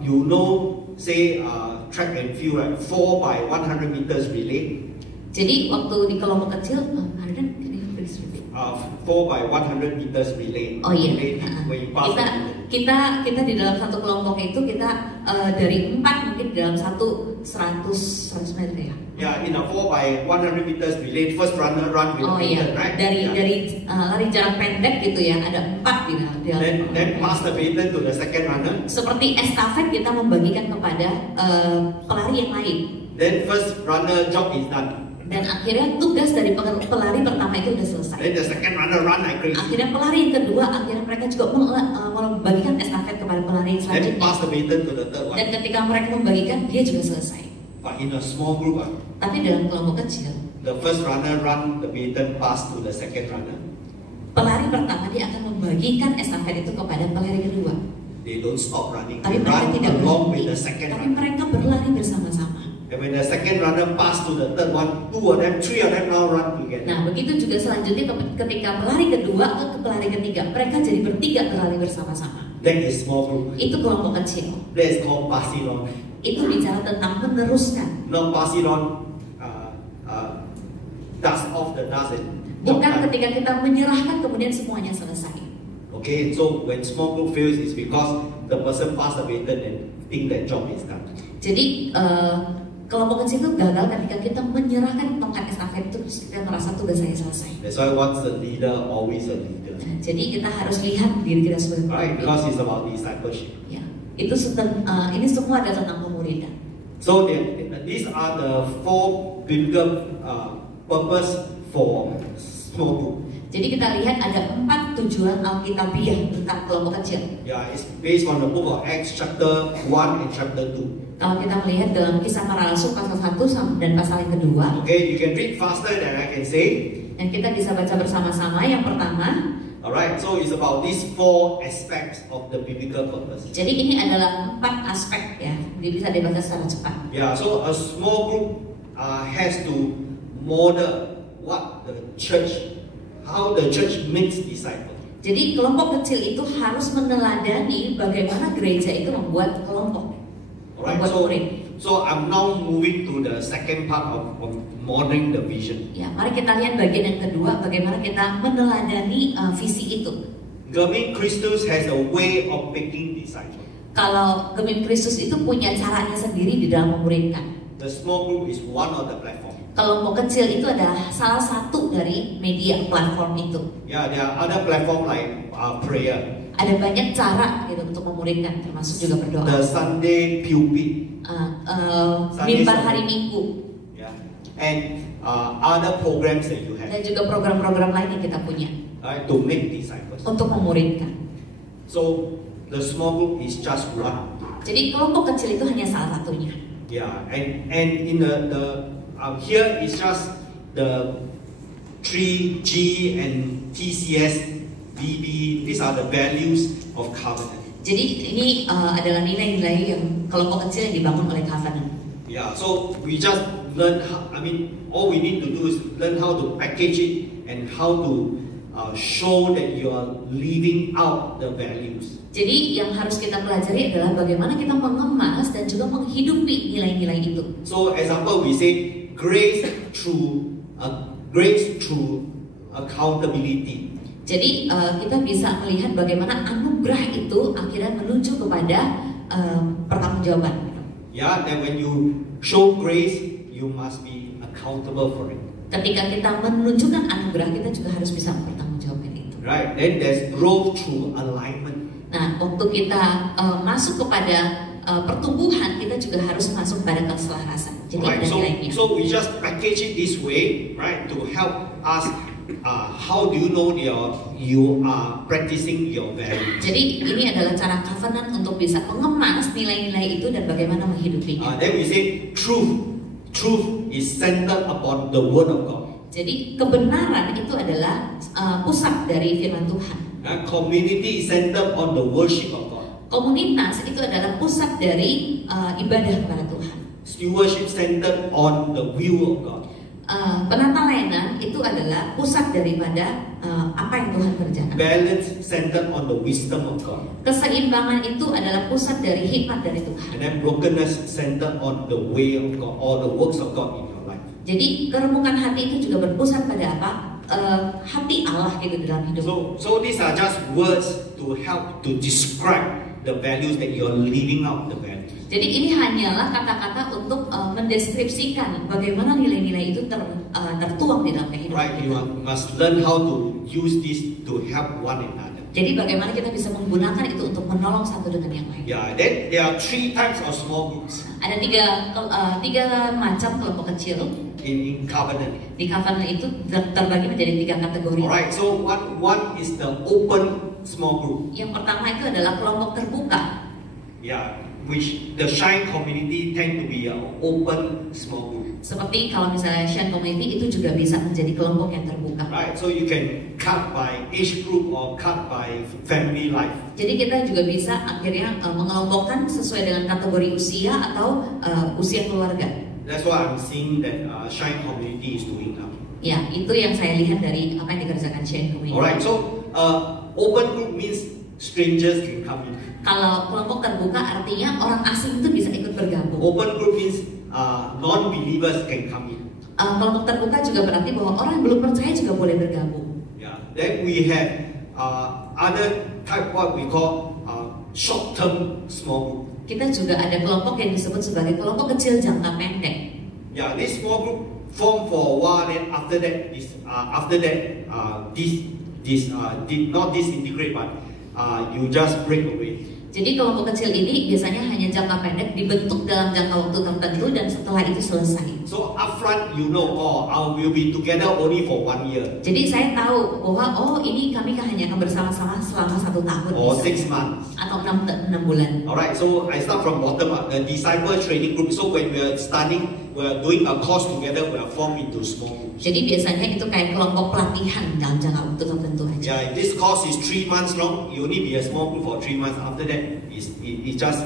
you know, say track and field, right? 4 by 100 meters relay. Jadi waktu di kelompok kecil, 4 by 100 meters relay. Oh iya, Relay, when you pass kita di dalam satu kelompok itu kita dari 4 mungkin dalam 100 meter ya. Yeah, in a 4 by 100 meters relay, first runner run with Oh the iya, baton, right? dari Yeah. lari jarak pendek gitu ya, ada 4 di dalam. Then pass the baton to the second runner. Seperti estafet kita membagikan kepada pelari yang lain. Then first runner job is done. Dan akhirnya tugas dari pelari pertama itu udah selesai. Then the second runner run like crazy. Akhirnya pelari yang kedua, akhirnya mereka juga membagikan estafet kepada pelari yang Then selanjutnya. pass the baton to the third Dan one. ketika mereka membagikan, dia juga selesai. But in a small group, Tapi dalam kelompok kecil, the first runner run the baton pass to the second runner. pelari pertama dia akan membagikan estafet itu kepada pelari kedua. They don't stop running. Tapi They mereka run tidak along berhenti. with the second Tapi runner. mereka berlari bersama-sama. And when the second runner pass to the third one, 2 of them, 3 of them now run together. Nah, begitu juga selanjutnya ketika pelari kedua ke pelari ketiga, mereka jadi bertiga berlari bersama-sama. That is small group. Itu kelompok kecil. That is called passing on. Itu bicara tentang meneruskan. Not passing on, dust off the dust and job Bukan done. ketika kita menyerahkan kemudian semuanya selesai. Okay, so when small group fails, it's because the person passed the baton and think that job is done. Jadi kelompok kecil itu gagal ketika kita menyerahkan tongkat estafet itu terus kita merasa tugas saya selesai. That's why once a leader, always a leader. Jadi kita harus lihat diri kita sebagai Right? pemimpin. Because it's about discipleship. Ya, itu ini semua ada tentang pemuridan. So these are the 4 biblical purpose for small group. Jadi kita lihat ada 4 tujuan Alkitabiah tentang kelompok kecil. Yeah, it's based on the book of Acts chapter 1 and chapter 2. Kalau kita melihat dalam Kisah Para Rasul pasal 1 dan pasal yang kedua, Okay, you can read faster than I can say. dan kita bisa baca bersama-sama. Yang pertama, Alright, so it's about these 4 aspects of the biblical purpose. jadi ini adalah 4 aspek ya. Jadi bisa dibaca secara cepat. Yeah, so a small group has to model what the church, how the church makes disciples. Jadi kelompok kecil itu harus meneladani bagaimana gereja itu membuat kelompok, Alright, membuat so murid. So I'm now moving to the second part of modeling the vision. Ya, mari kita lihat bagian yang kedua, bagaimana kita meneladani visi itu. Gemim Christus has a way of making disciples. Kalau Gemim Kristus itu punya caranya sendiri di dalam memuridkan. The small group is one of the platform. Kelompok kecil itu adalah salah satu dari media platform itu. Yeah, there are other platform like prayer. Ada banyak cara gitu untuk memuridkan, termasuk juga berdoa. The Sunday pulpit. Mimbar hari Minggu. Yeah, and other programs that you have. Dan juga program-program lain yang kita punya. Right, to make disciples. Untuk memuridkan. So the small group is just one. Jadi kelompok kecil itu hanya salah satunya. Yeah, and in the here is just the 3G and TCS, BB. These are the values of covenant. Jadi ini adalah nilai-nilai yang kelompok kecil yang dibangun oleh covenant. Yeah, so we just learn. All we need to do is learn how to package it and how to show that you are living out the values. Jadi yang harus kita pelajari adalah bagaimana kita mengemas dan juga menghidupi nilai-nilai itu. So example we say grace through accountability. Jadi kita bisa melihat bagaimana anugerah itu akhirnya menuju kepada pertanggungjawaban. Yeah, that when you show grace, you must be accountable for it. Ketika kita menunjukkan anugerah, kita juga harus bisa mempertanggungjawabkan itu. Right. Then there's growth through alignment. Nah, waktu kita masuk kepada pertumbuhan, kita juga harus masuk pada keselarasan. Jadi Right. ada nilainya. So we just package it this way, right, to help us. How do you know you are practicing your value? Jadi ini adalah cara covenant untuk bisa mengemas nilai-nilai itu dan bagaimana menghidupinya. Then we say truth. Truth is centered upon the word of God. Jadi kebenaran itu adalah pusat dari firman Tuhan. Community is centered on the worship of God. Komunitas itu adalah pusat dari ibadah kepada Tuhan. Stewardship centered on the will of God. Penata layanan itu adalah pusat daripada apa yang Tuhan kerjakan. Balance centered on the wisdom of God. Keseimbangan itu adalah pusat dari hikmat dari Tuhan. And then brokenness centered on the way of God or the works of God in your life. Jadi keremukan hati itu juga berpusat pada apa? Hati Allah gitu dalam hidup. So these are just words to help to describe the values that you are living out the values. Jadi ini hanyalah kata-kata untuk mendeskripsikan bagaimana nilai-nilai itu tertuang di dalam kehidupan. Right, you must learn how to use this to help one another. Jadi bagaimana kita bisa menggunakan itu untuk menolong satu dengan yang lain. Yeah, then there are 3 types of small groups Ada tiga macam kelompok kecil. in covenant. Di covenant itu terbagi menjadi 3 kategori. Alright, so one is the open small group. Yang pertama itu adalah kelompok terbuka. Yeah, which the Shine community tend to be an open small group. Seperti kalau misalnya Shine Community itu juga bisa menjadi kelompok yang terbuka. Right, so you can cut by age group or cut by family life. Jadi kita juga bisa akhirnya mengelompokkan sesuai dengan kategori usia atau usia keluarga. That's what I'm seeing that Shine community is doing now. Ya, itu yang saya lihat dari apa yang dikerjakan Shine Community. Alright, so open group means strangers can come in. Kalau kelompok terbuka artinya orang asing itu bisa ikut bergabung. Open group means non-believers can come in. Kelompok terbuka juga berarti bahwa orang yang belum percaya juga boleh bergabung. Yeah. Then we have other type what we call short-term small group. Kita juga ada kelompok yang disebut sebagai kelompok kecil jangka pendek. Yeah, this small group form for a while. Then after that, did not disintegrate, but you just break away. Jadi kelompok kecil ini biasanya hanya jangka pendek, dibentuk dalam jangka waktu tertentu dan setelah itu selesai. So upfront, you know, I will be together only for 1 year. Jadi saya tahu bahwa ini kami hanya akan bersama-sama selama 1 tahun. Or 6 months. Atau 6 bulan. Alright, so I start from bottom up. The disciple training group. So when we are studying, we are doing a course together. We are formed into small groups. Jadi biasanya itu kayak kelompok pelatihan dalam jangka waktu tertentu aja. Yeah, this course is 3 months long. You only be a small group for 3 months. After that, it just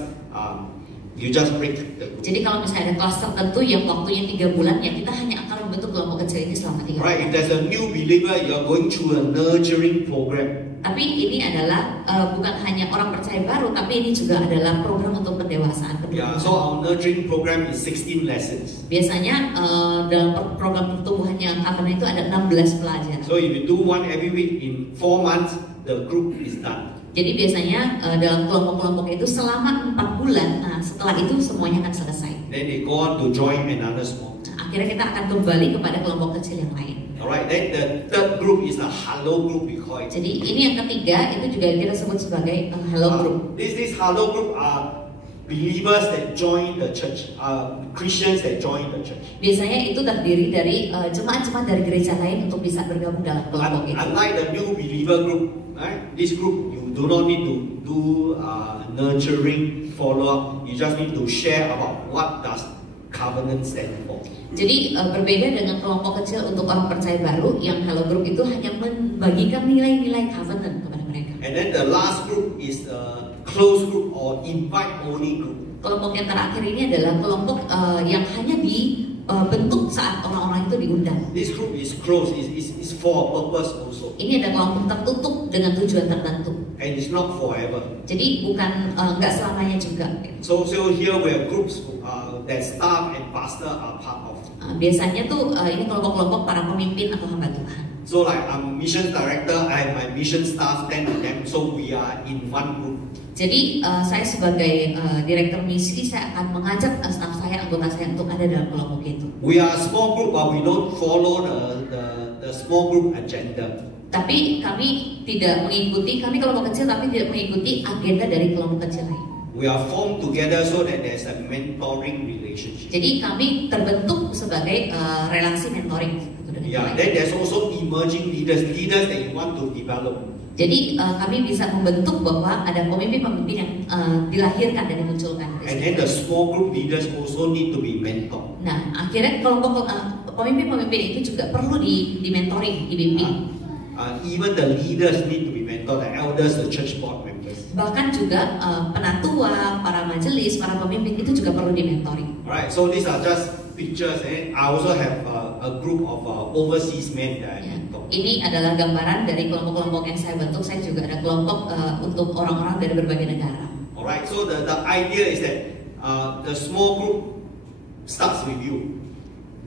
You just break the group. Jadi kalau misalnya ada kelas tertentu yang waktunya 3 bulan, ya kita hanya akan membentuk kelompok kecil ini selama 3 bulan. Right, if there's a new believer, you're going through a nurturing program. Tapi ini adalah bukan hanya orang percaya baru, tapi ini juga adalah program untuk pendewasaan. Yeah, so our nurturing program is 16 lessons. Biasanya dalam program pertumbuhannya Covenant itu ada 16 pelajaran. So if you do one every week, in 4 months, the group is done. Jadi biasanya dalam kelompok-kelompok itu selama 4 bulan, nah setelah itu semuanya akan selesai. Then they go on to join another small. Nah, akhirnya kita akan kembali kepada kelompok kecil yang lain. Alright, then the third group is the hello group, we call it. Jadi ini yang ketiga, itu juga kita sebut sebagai hello group. This hello group are believers that join the church, Christians that join the church. Biasanya itu terdiri dari jemaat-jemaat dari gereja lain untuk bisa bergabung dalam kelompok itu. Unlike the new believer group, right? This group you do not need to do nurturing follow-up. You just need to share about what does covenant stand for. Jadi berbeda dengan kelompok kecil untuk orang percaya baru, yang hello group itu hanya membagikan nilai-nilai covenant kepada mereka. And then the last group is a closed group or invite only group. Kelompok yang terakhir ini adalah kelompok yang hanya dibentuk saat orang-orang itu diundang. This group is closed, is for a purpose also. Ini ada kelompok tertutup dengan tujuan tertentu. And it's not forever. Jadi bukan nggak selamanya juga. So here we have groups that staff and pastor are part of. Biasanya tuh ini kelompok-kelompok para pemimpin atau hamba Tuhan. So like I'm mission director, I have my mission staff 10 of them. So we are in one group. Jadi saya sebagai direktur misi, saya akan mengajak staf saya, anggota saya untuk ada dalam kelompok itu. We are a small group, but we don't follow the small group agenda. Tapi kami tidak mengikuti, kami kelompok kecil tapi tidak mengikuti agenda dari kelompok kecil lain. We are formed together so that there's a mentoring relationship. Jadi kami terbentuk sebagai relasi mentoring. Yeah, then there's also emerging leaders that you want to develop. Jadi kami bisa membentuk bahwa ada pemimpin-pemimpin yang dilahirkan dan dimunculkan. And then the small group leaders also need to be mentored. Nah, akhirnya kelompok pemimpin-pemimpin itu juga perlu dimentoring, dibimbing. Even the leaders need to be mentored, the elders, the church board members. Bahkan juga penatua, para majelis, para pemimpin itu juga perlu dimentoring. Alright, so these are just pictures, and I also have a group of overseas men that I mentor. Ini adalah gambaran dari kelompok-kelompok yang saya bentuk. Saya juga ada kelompok untuk orang-orang dari berbagai negara. Alright, so the idea is that the small group starts with you.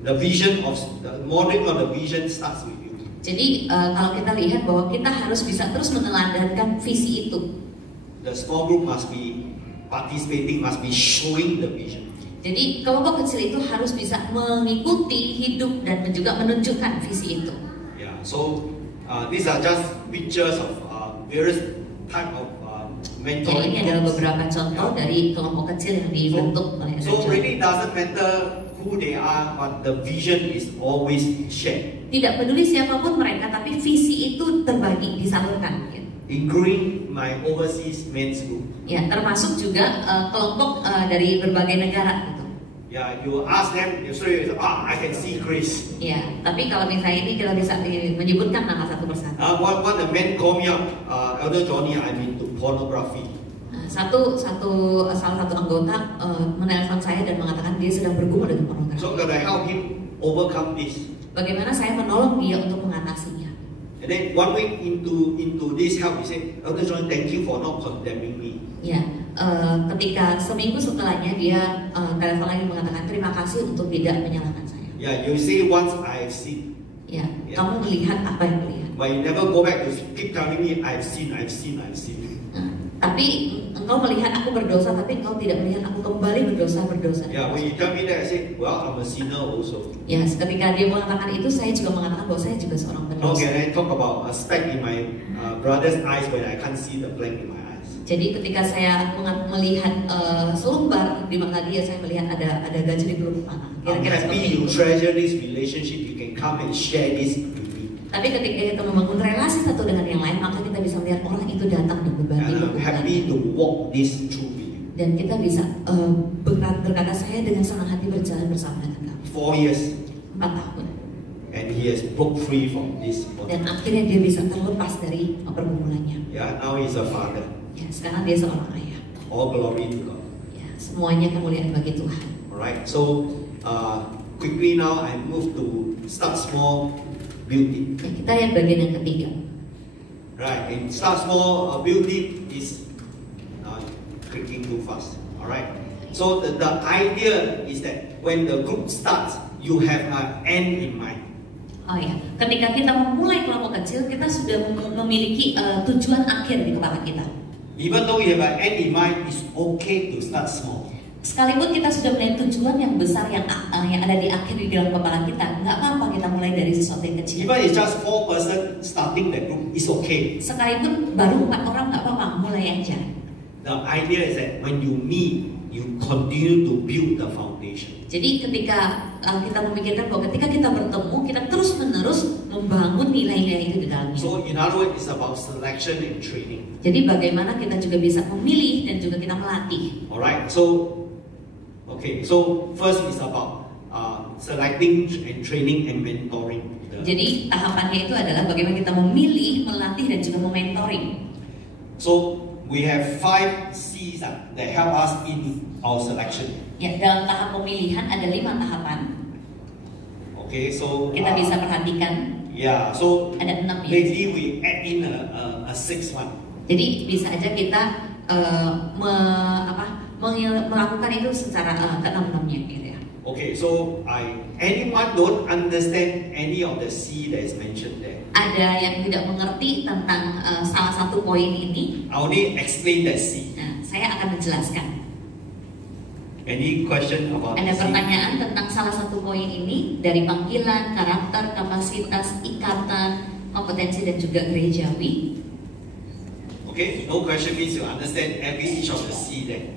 The vision of the modeling of the vision starts with you. Jadi kalau kita lihat bahwa kita harus bisa terus meneladani visi itu. The small group must be participating, must be showing the vision. Jadi kelompok kecil itu harus bisa mengikuti, hidup dan juga menunjukkan visi itu. Yeah, so these are just pictures of various type of mentoring. Jadi ini adalah beberapa contoh dari kelompok kecil yang dibentuk oleh So really doesn't matter who they are, but the vision is always shared. Tidak peduli siapapun mereka, tapi visi itu terbagi, disalurkan. Including my overseas men's group. Ya, termasuk juga kelompok dari berbagai negara gitu. Yeah, you ask them, you say, I can see grace. Ya, tapi kalau misalnya ini kita bisa menyebutkan nama satu persatu. One the men call me up, Elder Johnny, I'm into pornography. Salah satu anggota menelpon saya dan mengatakan dia sedang bergumul dengan pornografi. So can I help him overcome this? Bagaimana saya menolong dia untuk mengatasinya? And then one week into this help, he said, Elder Johnny, thank you for not condemning me. Ya, ketika seminggu setelahnya dia telepon lagi mengatakan terima kasih untuk tidak menyalahkan saya. Yeah, you say once I've seen. Ya, kamu melihat apa yang melihat. But you never go back to keep telling me I've seen. Tapi engkau melihat aku berdosa, tapi engkau tidak melihat aku kembali berdosa. Yeah, when you tell me that, I say, well, I'm a sinner also. Ya, ketika dia mengatakan itu, saya juga mengatakan bahwa saya juga seorang How pendosa. can I talk about a speck in my brother's eyes when I can't see the blank in my eyes? Jadi ketika saya melihat selumbar di mata dia, saya melihat ada gajah di pelupuk mana. I'm happy you treasure this relationship. You can come and share this with me. Tapi ketika kita membangun relasi satu dengan yang lain, maka kita bisa melihat orang itu datang dan berbagi. And I'm happy to walk this through with you. Dan kita bisa berkata saya dengan senang hati berjalan bersama dengan kamu. 4 years. 4 tahun. And he has broke free from this. Dan akhirnya dia bisa terlepas dari pergumulannya. Yeah, now he's a father. Ya, sekarang dia seorang ayah. All glory to God. Ya, Semuanya kemuliaan bagi Tuhan. Alright, so quickly now I move to start small, build it. Kita lihat bagian yang ketiga. Right, and start small, build it is clicking too fast. Alright, so the idea is that when the group starts, you have an end in mind. Oh ya, ketika kita memulai kelompok kecil, kita sudah memiliki tujuan akhir di kepala kita. Even though you have an end in mind, it's okay to start small. Sekalipun kita sudah melihat tujuan yang besar yang ada di akhir di dalam kepala kita, nggak apa-apa kita mulai dari sesuatu yang kecil. Even it's just 4 person starting the group, it's okay. Sekalipun baru 4 orang, nggak apa-apa, mulai aja. The idea is that when you meet, you continue to build the foundation. Jadi ketika kita memikirkan bahwa ketika kita bertemu, kita terus-menerus membangun nilai-nilai itu di dalamnya. So in other words, it's about selection and training. Jadi bagaimana kita juga bisa memilih dan juga kita melatih. Alright, so first is about selecting and training and mentoring. Jadi tahapannya itu adalah bagaimana kita memilih, melatih dan juga mementoring. So we have 5 C's that help us in our selection. Ya, dalam tahap pemilihan ada 5 tahapan. Okay, so Kita bisa perhatikan. Yeah, so ada 6 ya. maybe we add in a 6th one. Jadi bisa aja kita melakukan itu secara ke-6-6-nya gitu ya. Okay, so anyone don't understand any of the C that is mentioned there? Ada yang tidak mengerti tentang salah satu poin ini? I only explain that C. Nah, saya akan menjelaskan. Any question about Ada C? pertanyaan tentang salah satu poin ini dari panggilan, karakter, kapasitas, ikatan, kompetensi dan juga gerejawi. Okay, no question means you understand each of the C there.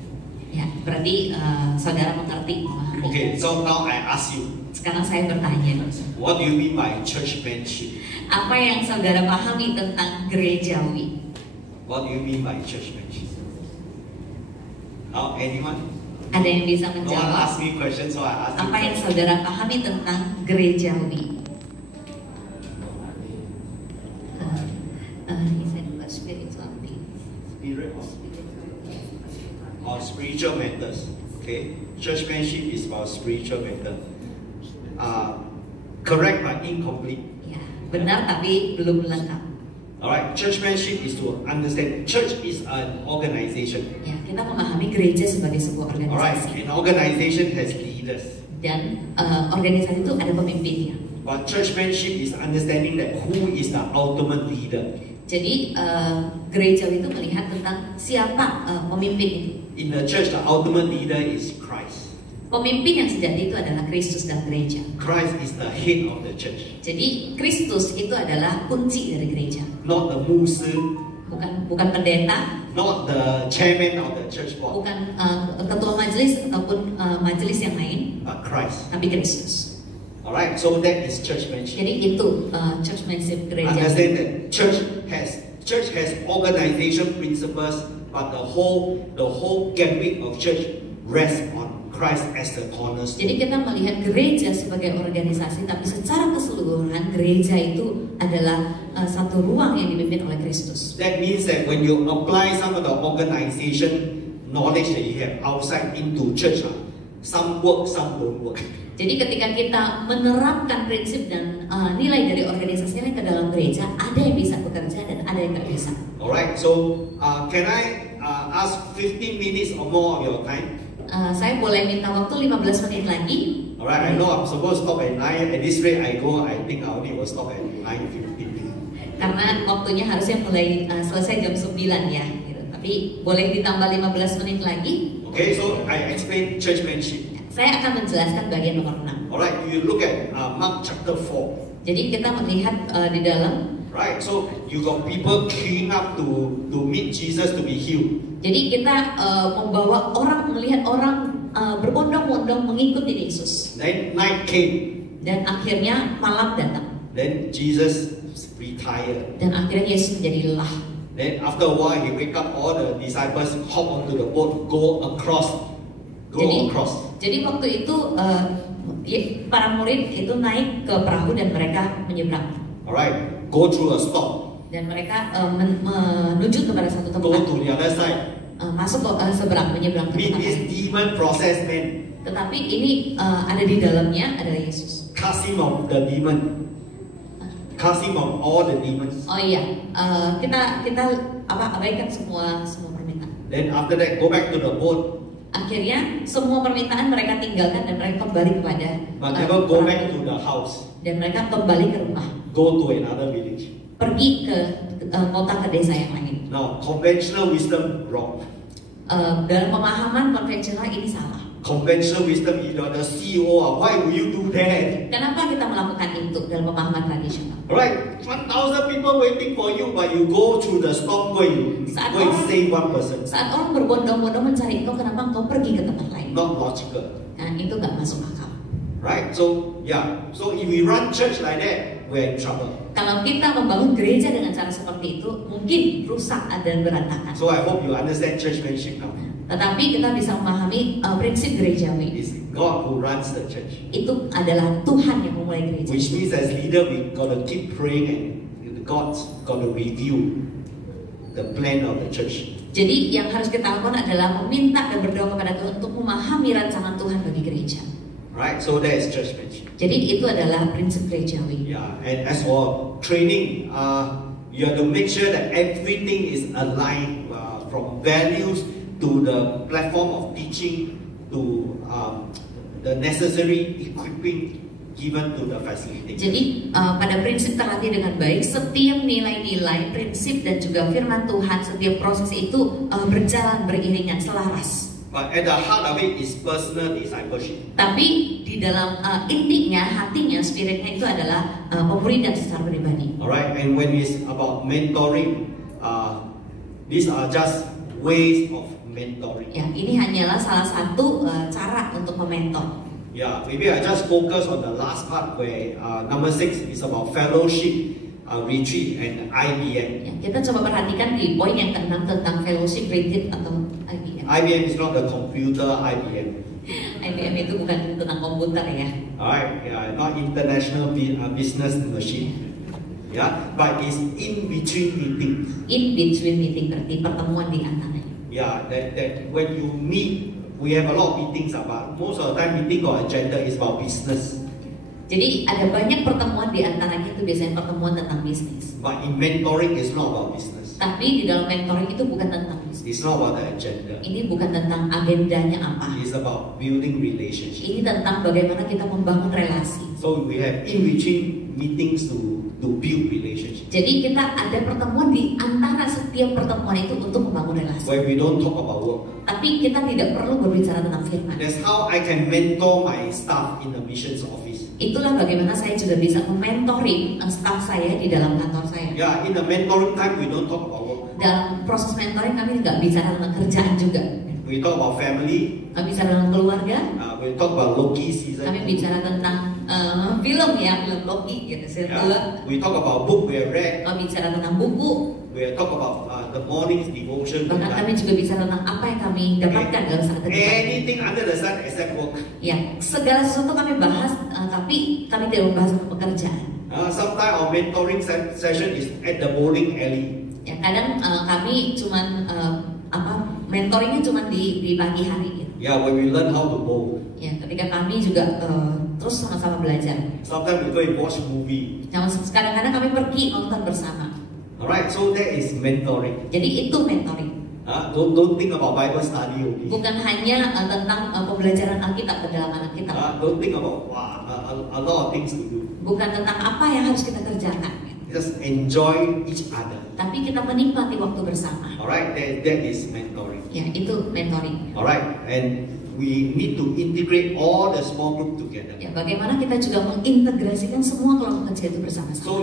Ya, berarti saudara mengerti. Okay, so now I ask you. Sekarang saya bertanya. What do you mean by churchmanship? Apa yang saudara pahami tentang gerejawi? What do you mean by churchmanship? Now, anyone? Ada yang bisa No one menjawab? ask me questions, so I ask you. Apa yang saudara pahami tentang gerejawi? He said spiritual things. Spirit or spiritual matters. Okay, churchmanship is about spiritual matter. Correct but incomplete. Ya, benar tapi belum lengkap. Alright, churchmanship is to understand church is an organization. Ya, kita memahami gereja sebagai sebuah Alright, organisasi. an organization has leaders. Dan organisasi itu ada pemimpinnya. But churchmanship is understanding that who is the ultimate leader. Jadi gereja itu melihat tentang siapa pemimpin itu. In the church, the ultimate leader is Christ. Pemimpin yang sejati itu adalah Kristus dan gereja. Christ is the head of the church. Jadi Kristus itu adalah kunci dari gereja. Not the musi, Bukan pendeta, not the chairman of the church board, bukan ketua majelis ataupun majelis yang lain, but Christ. tapi Kristus. Alright, so that is churchmanship. Jadi itu churchmanship gereja. Understand that church has organization principles, but the whole gambit of church rests on Christ as the cornerstone. Jadi kita melihat gereja sebagai organisasi, tapi secara keseluruhan gereja itu adalah satu ruang yang dipimpin oleh Kristus. That means that when you apply some of the organization knowledge that you have outside into church, some work, some don't work. Jadi ketika kita menerapkan prinsip dan nilai dari organisasi ini ke dalam gereja, ada yang bisa bekerja dan ada yang nggak bisa. Alright, so can I ask 15 minutes or more of your time? Saya boleh minta waktu 15 menit lagi. Alright, I know I'm supposed to stop at 9. At this rate I think I only will stop at 9:15. Karena waktunya harusnya mulai selesai jam 9 ya. Gitu. Tapi boleh ditambah 15 menit lagi. Okay, so I explain churchmanship. Saya akan menjelaskan bagian nomor 6. Alright, you look at Mark chapter 4. Jadi kita melihat di dalam. Right, so you got people queuing up to meet Jesus to be healed. Jadi kita membawa orang, melihat orang berbondong-bondong mengikuti Yesus. Then night came. Dan akhirnya malam datang. Then Jesus retired. Dan akhirnya Yesus menjadi lelah. Then after a while he wake up all the disciples hop onto the boat, go across. Jadi waktu itu para murid itu naik ke perahu dan mereka menyeberang. Alright, go through a storm. Dan mereka menuju kepada satu tempat. Go to the other side. masuk ke menyeberang ke Mean tempat is lain. demon possessed man. Tetapi ini ada di dalamnya adalah Yesus. Cast him of the demon. Cast him of all the demons. Oh iya, kita abaikan semua permintaan. Then after that, go back to the boat. Akhirnya semua permintaan mereka tinggalkan dan mereka kembali kepada But never go back to the house. dan mereka kembali ke rumah. Go to another village. Pergi ke kota, ke desa yang lain. Now, conventional wisdom wrong. Dalam pemahaman konvensional ini salah. Conventional wisdom, you are the CEO. Why will you do that? Kenapa kita melakukan itu dalam pemahaman tradisional? Right, 1,000 people waiting for you, but you go through the storm, go and save one person. Saat orang berbondong-bondong mencari engkau, kenapa engkau pergi ke tempat lain? Not logical. Nah, itu nggak masuk akal. Right, so yeah, so if we run church like that, we're in trouble. Kalau kita membangun gereja dengan cara seperti itu, mungkin rusak dan berantakan. So I hope you understand churchmanship now. Tetapi kita bisa memahami prinsip gerejawi. It's God who runs the church. Itu adalah Tuhan yang memulai gereja. Which means as leader, we gotta keep praying and God's gonna review the plan of the church. Jadi yang harus kita lakukan adalah meminta dan berdoa kepada Tuhan untuk memahami rancangan Tuhan bagi gereja. Right, so that is churchmanship. Jadi itu adalah prinsip gerejawi. Yeah, and as for training, you have to make sure that everything is aligned from values to the platform of teaching to the necessary equipping given to the facility. Jadi pada prinsip terlatih dengan baik, setiap nilai-nilai, prinsip dan juga firman Tuhan, setiap proses itu berjalan beriringan, selaras. But at the heart of it is personal discipleship. Tapi di dalam intinya, hatinya, spiritnya itu adalah pemuridan secara pribadi. Alright, and when it's about mentoring, these are just ways of mentoring. Ya, ini hanyalah salah satu cara untuk mementor. Yeah, maybe I just focus on the last part where number 6 is about fellowship, retreat, and IBM. Ya, kita coba perhatikan di poin yang ke-6 tentang fellowship, retreat atau IBM. IBM is not the computer IBM. IBM itu bukan tentang komputer ya. Alright, yeah, not international business machine. Yeah, but it's in between meetings. In between meeting, berarti pertemuan di antaranya. Yeah, that when you meet, we have a lot of meetings, but most of the time meeting or agenda is about business. Jadi ada banyak pertemuan di antaranya itu biasanya pertemuan tentang bisnis. But in mentoring, it's not about business. Tapi di dalam mentoring itu bukan tentang bisnis. It's not about the agenda. Ini bukan tentang agendanya apa. It's about building relationship. Ini tentang bagaimana kita membangun relasi. So we have in between meetings to build relationship. Jadi kita ada pertemuan di antara setiap pertemuan itu untuk membangun relasi. Where we don't talk about work. Tapi kita tidak perlu berbicara tentang firman. That's how I can mentor my staff in the missions office. Itulah bagaimana saya juga bisa mementoring staff saya di dalam kantor saya. Yeah, in the mentoring time we don't talk about work. Dalam proses mentoring kami nggak bicara tentang kerjaan juga. We talk about family. Kami bicara tentang keluarga. We talk about Loki season. Kami bicara tentang film ya, film Loki gitu. Yeah. We talk about book we have read. Kami bicara tentang buku. We talk about the morning's devotion. Bahkan kami juga bicara tentang apa yang kami dapatkan dalam saat itu. Anything under the sun except work. Ya, segala sesuatu kami bahas, tapi kami tidak membahas tentang pekerjaan. Sometimes our mentoring session is at the bowling alley. Ya, kadang kami cuman mentoringnya cuma di pagi hari gitu. Yeah, when we learn how to bowl. Ya, ketika kami juga terus sama-sama belajar. Sometimes we go and watch movie. Kadang-kadang kami pergi nonton bersama. Alright, so that is mentoring. Jadi itu mentoring. Don't think about Bible study only. Bukan hanya tentang pembelajaran Alkitab, pendalaman Alkitab. Don't think about a lot of things to do. Bukan tentang apa yang harus kita kerjakan. Just enjoy each other. Tapi kita menikmati waktu bersama. Alright, that is mentoring. Ya, itu mentoring. Alright, and we need to integrate all the small group together. Ya, bagaimana kita juga mengintegrasikan semua kelompok kecil itu bersama-sama. So,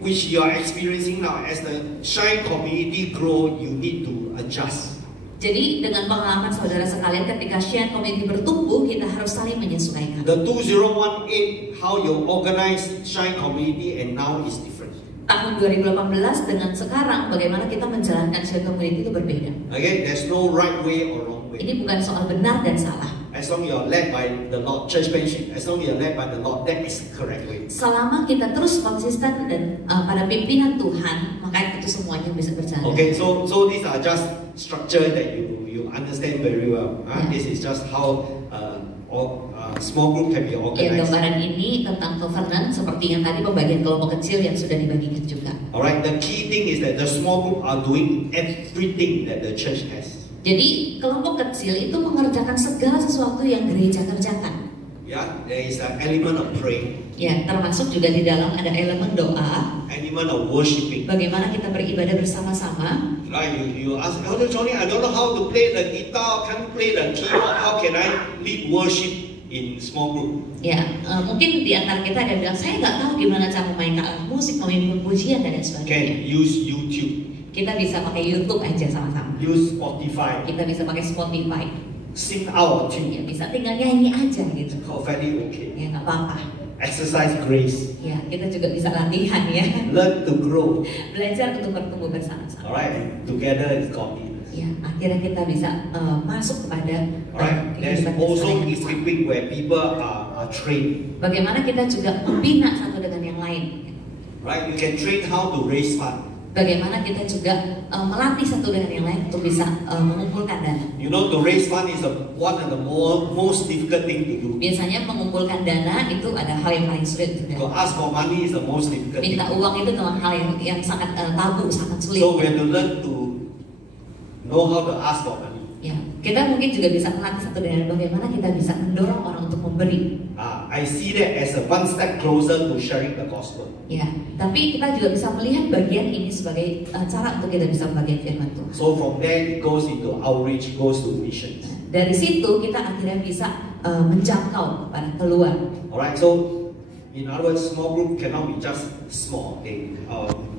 which you are experiencing now, as the Shine community grow, you need to adjust. Jadi dengan pengalaman saudara sekalian, ketika Shine community bertumbuh, kita harus saling menyesuaikan. The 2018, how you organize Shine community, and now is different. Tahun 2018 dengan sekarang, bagaimana kita menjalankan Shine community itu berbeda. Okay, there's no right way or wrong way. Ini bukan soal benar dan salah. as long you're led by the Lord, church planship, as long you're led by the Lord, that is the correct way. Selama kita terus konsisten dan pada pimpinan Tuhan, maka itu semuanya bisa berjalan. Okay, so these are just structure that you understand very well. This is just how small group can be Ya, organized. gambaran ini tentang governance seperti yang tadi pembagian kelompok kecil yang sudah dibagikan juga. Alright, the key thing is that the small group are doing everything that the church has. Jadi kelompok kecil itu mengerjakan segala sesuatu yang gereja kerjakan. Yeah, there is an element of praying, Ya, termasuk juga di dalam ada elemen doa. element of worshiping. Bagaimana kita beribadah bersama-sama. Right, you ask, Elder Johnny, I don't know how to play the guitar, can't play the keyboard, how can I lead worship in small group? Ya, mungkin di antara kita ada yang bilang, saya nggak tahu gimana cara memainkan alat musik, memimpin pujian dan lain sebagainya. Can use YouTube, Kita bisa pakai YouTube aja sama-sama. use Spotify, Kita bisa pakai Spotify. sing out of tune. Ya, bisa tinggal nyanyi aja gitu. Perfectly okay. Ya, nggak apa-apa. Exercise grace, Ya, kita juga bisa latihan ya. learn to grow. Belajar untuk bertumbuh bersama-sama. Alright, together is godliness. Ya, akhirnya kita bisa masuk kepada Alright, there's kehidupan also bersama. equipping where people are trained. Bagaimana kita juga membina satu dengan yang lain. Right, you can train how to raise fund. Bagaimana kita juga melatih satu dengan yang lain untuk bisa mengumpulkan dana. You know, to raise fund is one of the most difficult thing to do. Biasanya mengumpulkan dana itu ada hal yang paling sulit To juga. ask for money is the most difficult thing. Minta uang itu adalah hal yang sangat tabu, sangat sulit. So we have to learn to know how to ask for money. Ya, kita mungkin juga bisa melatih satu dengan bagaimana kita bisa mendorong orang untuk memberi. I see that as a one step closer to sharing the gospel. Ya, tapi kita juga bisa melihat bagian ini sebagai cara untuk kita bisa membagikan firman Tuhan. So from there it goes into outreach, goes to missions. Dari situ kita akhirnya bisa menjangkau kepada keluar. Alright, so in other words, small group cannot be just small. They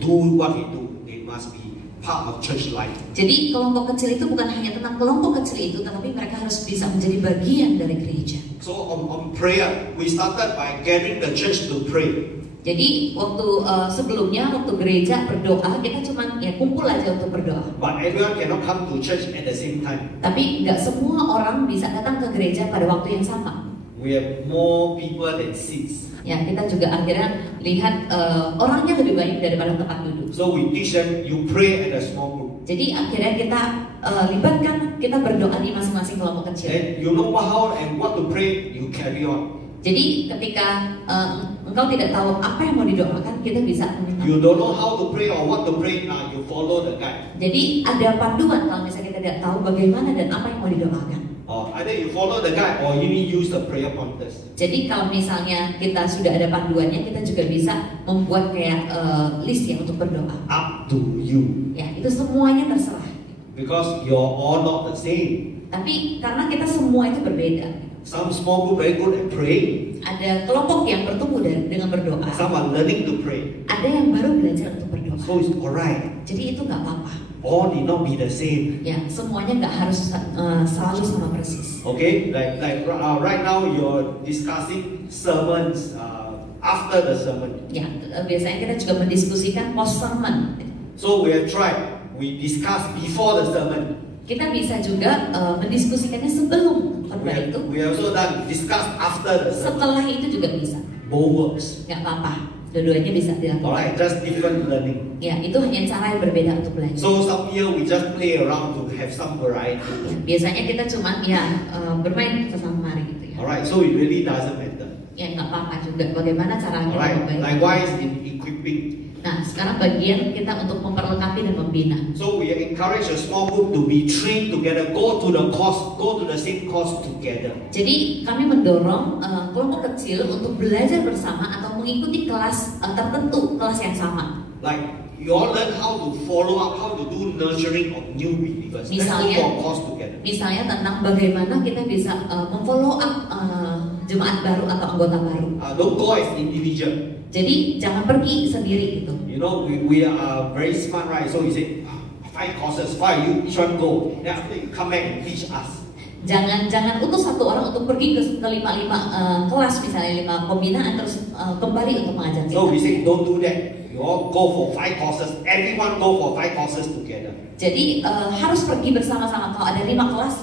do what they do. They must be part of church life. Jadi kelompok kecil itu bukan hanya tentang kelompok kecil itu, tetapi mereka harus bisa menjadi bagian dari gereja. So on prayer, we started by gathering the church to pray. Jadi waktu sebelumnya waktu gereja berdoa kita cuma ya kumpul aja untuk berdoa. But everyone cannot come to church at the same time. Tapi nggak semua orang bisa datang ke gereja pada waktu yang sama. We have more people than seats. Ya, kita juga akhirnya lihat orangnya lebih banyak daripada tempat duduk. So we teach them, you pray at a small group. Jadi akhirnya kita libatkan, kita berdoa di masing-masing kelompok kecil. Then you know how and what to pray, you carry on. Jadi ketika engkau tidak tahu apa yang mau didoakan, kita bisa meminta. You don't know how to pray or what to pray, you follow the guide. Jadi ada panduan kalau misalnya kita tidak tahu bagaimana dan apa yang mau didoakan. Either you follow the guide or you use the prayer pointers. Jadi kalau misalnya kita sudah ada panduannya, kita juga bisa membuat kayak list ya untuk berdoa. Up to you. Ya, itu semuanya terserah. Because you're all not the same. Tapi karena kita semua itu berbeda. Some small group very good at praying. Ada kelompok yang bertumbuh dengan berdoa. Some are learning to pray. Ada yang baru belajar untuk berdoa. So it's alright. Jadi itu nggak apa-apa. All need not be the same. Ya, semuanya nggak harus selalu sama persis. Okay, like right now you're discussing sermons after the sermon. Ya, biasanya kita juga mendiskusikan post sermon. So we have tried. We discuss before the sermon. Kita bisa juga mendiskusikannya sebelum khotbah itu. We also done discuss after the sermon. Setelah itu juga bisa. Both works. Nggak apa-apa. Dua-duanya bisa dilakukan. Alright, just different learning. Ya, itu hanya cara yang berbeda untuk belajar. So some year we just play around to have some variety. Ya, biasanya kita cuma ya bermain kesana kemari gitu ya. Alright, so it really doesn't matter. Ya nggak apa-apa juga. Bagaimana cara kita Alright, membaik. likewise in equipping. Nah, sekarang bagian kita untuk memperlengkapi dan membina. So we encourage a small group to be trained together, go to the same course together. Jadi kami mendorong kelompok kecil untuk belajar bersama atau mengikuti kelas tertentu, kelas yang sama. Like you all learn how to follow up, how to do nurturing of new believers. Let's go Misalnya, for a course together. Misalnya tentang bagaimana kita bisa memfollow up jemaat baru atau anggota baru. Don't go as individual. Jadi jangan pergi sendiri gitu. You know, we are very smart, right? So you say, 5 courses, 5 you each one go. Then after you come back and teach us. Jangan utus satu orang untuk pergi ke 5 kelas misalnya 5 pembinaan terus kembali untuk mengajar kita. So we say don't do that. You all go for 5 courses. Everyone go for 5 courses together. Jadi harus pergi bersama-sama. Kalau ada 5 kelas,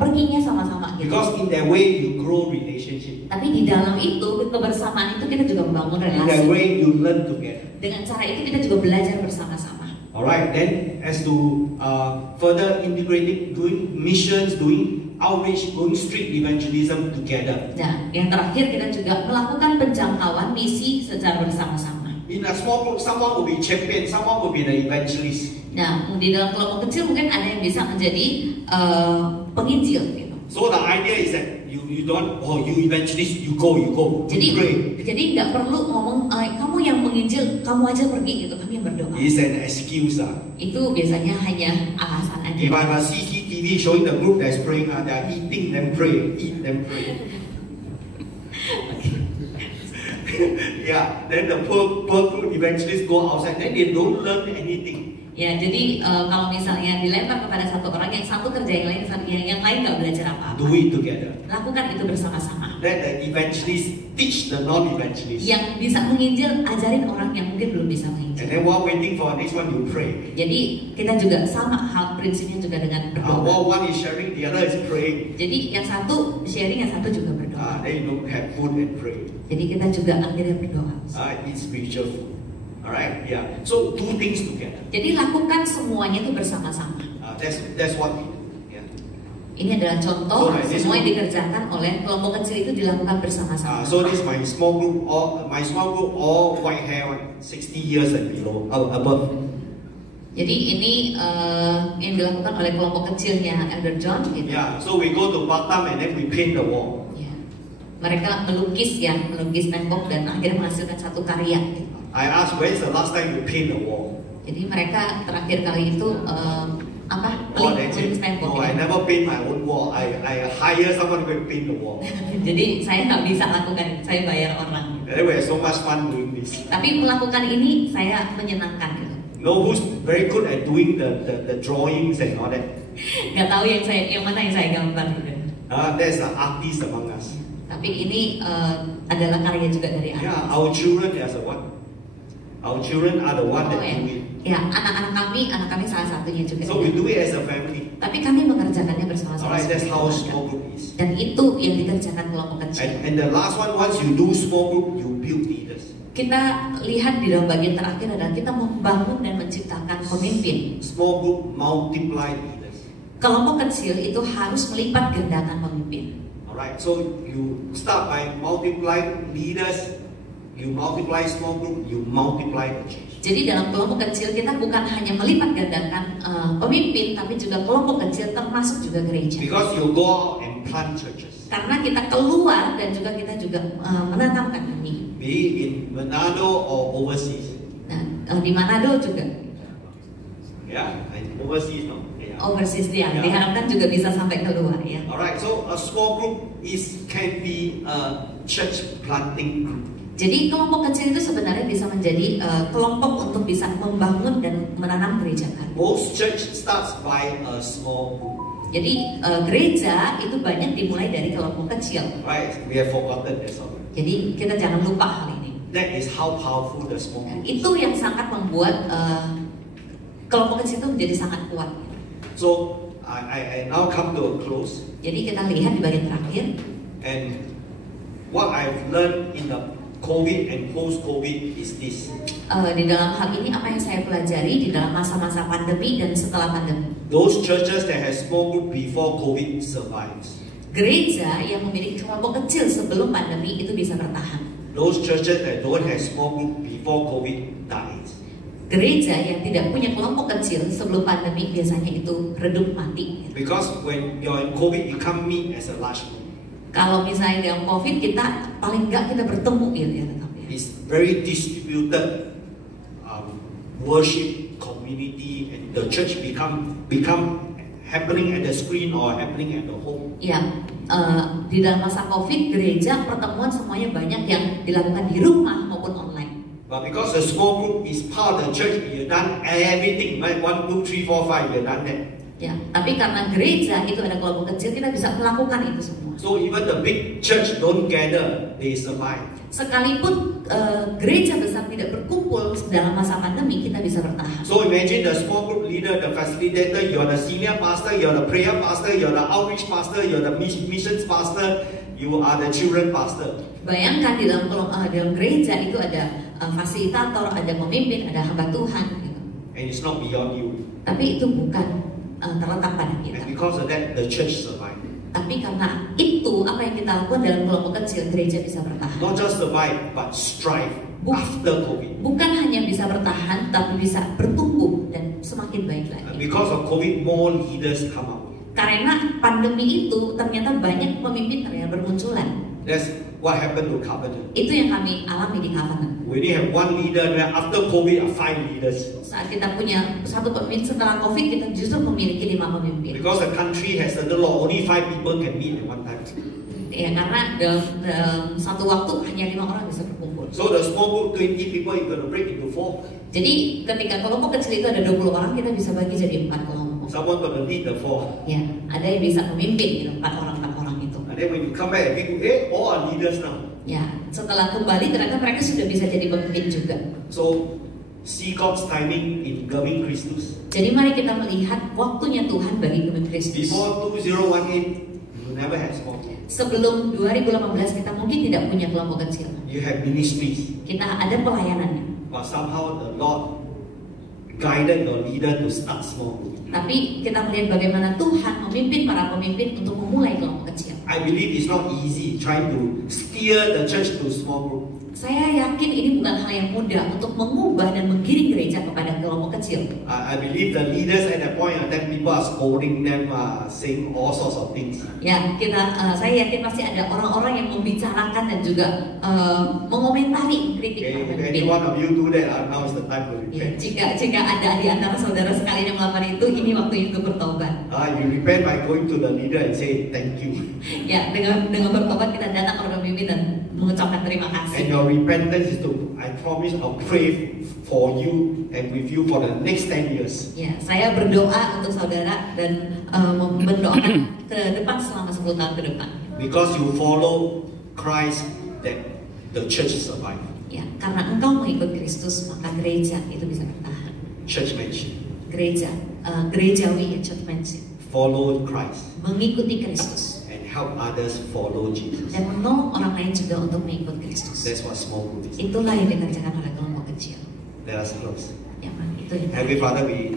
perginya sama-sama. Gitu. Because in that way you grow relationship. Tapi di dalam itu kebersamaan itu kita juga membangun In that relasi. way you learn together. Dengan cara itu kita juga belajar bersama-sama. Alright, then as to further integrating, doing missions, doing outreach, going street evangelism together. Nah, yang terakhir kita juga melakukan penjangkauan misi secara bersama-sama. In a small group, someone will be champion, someone will be the evangelist. Nah, di dalam kelompok kecil mungkin ada yang bisa menjadi penginjil gitu. So the idea is that you don't, oh you evangelist, you go, you pray. Jadi nggak perlu ngomong kamu yang menginjil, kamu aja pergi gitu, kami yang berdoa. It's an excuse. Itu biasanya hanya alasan aja. If I have a CCTV showing the group that's praying, they are eating then pray, eat then pray. Yeah, then the poor group evangelists go outside, then they don't learn anything. Ya, jadi kalau misalnya dilempar kepada satu orang, yang satu kerja yang lain nggak belajar apa-apa. Do it together. Lakukan itu bersama-sama. Let the evangelist teach the non-evangelist. Yang bisa menginjil, ajarin orang yang mungkin belum bisa menginjil. And then while waiting for the next one, you pray. Jadi kita juga sama hal prinsipnya juga dengan berdoa. While one is sharing, the other is praying. Jadi yang satu sharing, yang satu juga berdoa. Then you have food and pray. Jadi kita juga akhirnya berdoa. Eat spiritual food. Alright, yeah. So do things together. Jadi lakukan semuanya itu bersama-sama. That's what we do. Yeah. Ini adalah contoh semua yang dikerjakan oleh kelompok kecil itu dilakukan bersama-sama. So this my small group, all white hair, 60 years and below, above. Jadi ini yang dilakukan oleh kelompok kecilnya Elder John. Gitu. Yeah. So we go to Batam and then we paint the wall. Yeah. Mereka melukis tembok dan akhirnya menghasilkan satu karya. Gitu. I asked, when is the last time you paint the wall? Jadi mereka terakhir kali itu melukis tembok. No, I never paint my own wall. I hire someone to paint the wall. Jadi saya nggak bisa lakukan, saya bayar orang. And we have so much fun doing this. Tapi melakukan ini saya menyenangkan. Gitu. Know who's very good at doing the drawings and all that? Gak tahu yang mana yang saya gambar. Gitu. There's an artist among us. Tapi ini adalah karya juga dari anak. Yeah, our children as a one. Our children are the one that do it. Ya, anak kami salah satunya juga. So we do it as a family. Tapi kami mengerjakannya bersama-sama. Alright, that's how small group is. Dan itu yang dikerjakan kelompok kecil. And the last one, once you do small group, you build leaders. Kita lihat di dalam bagian terakhir adalah kita membangun dan menciptakan pemimpin. Small group multiply leaders. Kelompok kecil itu harus melipat gandakan pemimpin. Alright, so you start by multiply leaders. You multiply small group, you multiply the church. Jadi dalam kelompok kecil kita bukan hanya melipat gandakan pemimpin, tapi juga kelompok kecil termasuk juga gereja. Because you go out and plant churches. Karena kita keluar dan juga kita menanamkan ini. Be it in Manado or overseas. Nah, di Manado juga. Yeah, overseas no. Yeah. Overseas dia, diharapkan juga bisa sampai keluar ya. Alright, so a small group can be a church planting group. Jadi kelompok kecil itu sebenarnya bisa menjadi kelompok untuk bisa membangun dan menanam gereja baru. Most church starts by a small group. Jadi gereja itu banyak dimulai dari kelompok kecil. Right, we have forgotten that something. Jadi kita jangan lupa hal ini. That is how powerful the small group is. Itu yang sangat membuat kelompok kecil itu menjadi sangat kuat. So I now come to a close. Jadi kita lihat di bagian terakhir. And what I've learned in the COVID and post-COVID is this. Di dalam hal ini apa yang saya pelajari di dalam masa-masa pandemi dan setelah pandemi. Those churches that have small group before COVID survives. Gereja yang memiliki kelompok kecil sebelum pandemi itu bisa bertahan. Those churches that don't have small group before COVID dies. Gereja yang tidak punya kelompok kecil sebelum pandemi biasanya itu redup mati. Because when you're in COVID, you can't meet as a large group. Kalau misalnya dalam COVID kita paling enggak kita bertemu gitu ya tetap ya. It's very distributed worship community, and the church become happening at the screen or happening at the home. Ya, di dalam masa COVID gereja pertemuan semuanya banyak yang dilakukan di rumah maupun online. But because the small group is part of the church, you done everything. Like 1, 2, 3, 4, 5, you done that. Ya, tapi karena gereja itu ada kelompok kecil, kita bisa melakukan itu semua. So even the big church don't gather, they survive. Sekalipun gereja besar tidak berkumpul dalam masa pandemi, kita bisa bertahan. So imagine the small group leader, the facilitator, you're the senior pastor, you're the prayer pastor, you're the outreach pastor, you're the missions pastor, you are the children pastor. Bayangkan di dalam gereja itu ada fasilitator, ada pemimpin, ada hamba Tuhan. Gitu. And it's not beyond you. Tapi itu bukan terletak pada kita. And because of that, the church survive. Tapi karena itu, apa yang kita lakukan dalam kelompok kecil, gereja bisa bertahan. Not just survive, but strive after COVID. Bukan hanya bisa bertahan, tapi bisa bertumbuh dan semakin baik lagi. Because of COVID, more leaders come out. Karena pandemi itu ternyata banyak pemimpin ternyata bermunculan. That's what happened to Covenant. Itu yang kami alami di Covenant. We only have one leader, and after COVID, 5 leaders. Saat kita punya satu pemimpin, setelah COVID kita justru memiliki 5 pemimpin. Because the country has certain law, only 5 people can meet at one time. Ya, karena dalam satu waktu hanya 5 orang bisa berkumpul. So the small group, 20 people, you got to break into 4. Jadi ketika kelompok kecil itu ada 20 orang, kita bisa bagi jadi 4 kelompok. Someone got to lead the 4. Ya, ada yang bisa memimpin gitu, 4 orang itu. And then when you come back, all are leaders now. Ya, setelah kembali ternyata mereka sudah bisa jadi pemimpin juga. So see God's timing in Gavin Christus. Jadi mari kita melihat waktunya Tuhan bagi Gavin Christus. Before 2018, you never had small group. Sebelum 2018 kita mungkin tidak punya kelompok kecil. You have ministries. Kita ada pelayanannya. But somehow the Lord guided your leader to start small group. Tapi kita melihat bagaimana Tuhan memimpin para pemimpin untuk memulai kelompok kecil. I believe it's not easy trying to steer the church to small group. Saya yakin ini bukan hal yang mudah untuk mengubah dan menggiring gereja kepada kelompok kecil. I believe the leaders at that point of time, people are scolding them, saying all sorts of things. Ya, saya yakin pasti ada orang-orang yang membicarakan dan juga mengomentari kritik Okay, if pemimpin. any one of you do that, now is the time to Ya, repent. jika ada di antara saudara sekalian yang melakukan itu, ini waktunya untuk bertobat. You repent by going to the leader and say thank you. Ya, dengan bertobat kita datang kepada pemimpin dan mengucapkan terima And kasih. your repentance is to, I promise, I'll pray for you and with you for the next 10 years. Ya, saya berdoa untuk saudara dan mendoakan ke depan selama 10 tahun ke depan. Because you follow Christ, that the church survive. Ya, karena engkau mengikut Kristus, maka gereja itu bisa bertahan. Churchmanship. Gerejawi, churchmanship. Follow Christ Mengikuti Kristus and help others follow Jesus. dan menolong orang lain juga untuk mengikut Kristus. That's what small group is. Itulah yang dikerjakan oleh kelompok kecil. Let us close. Ya, Pak, itu yang Heavenly Father, we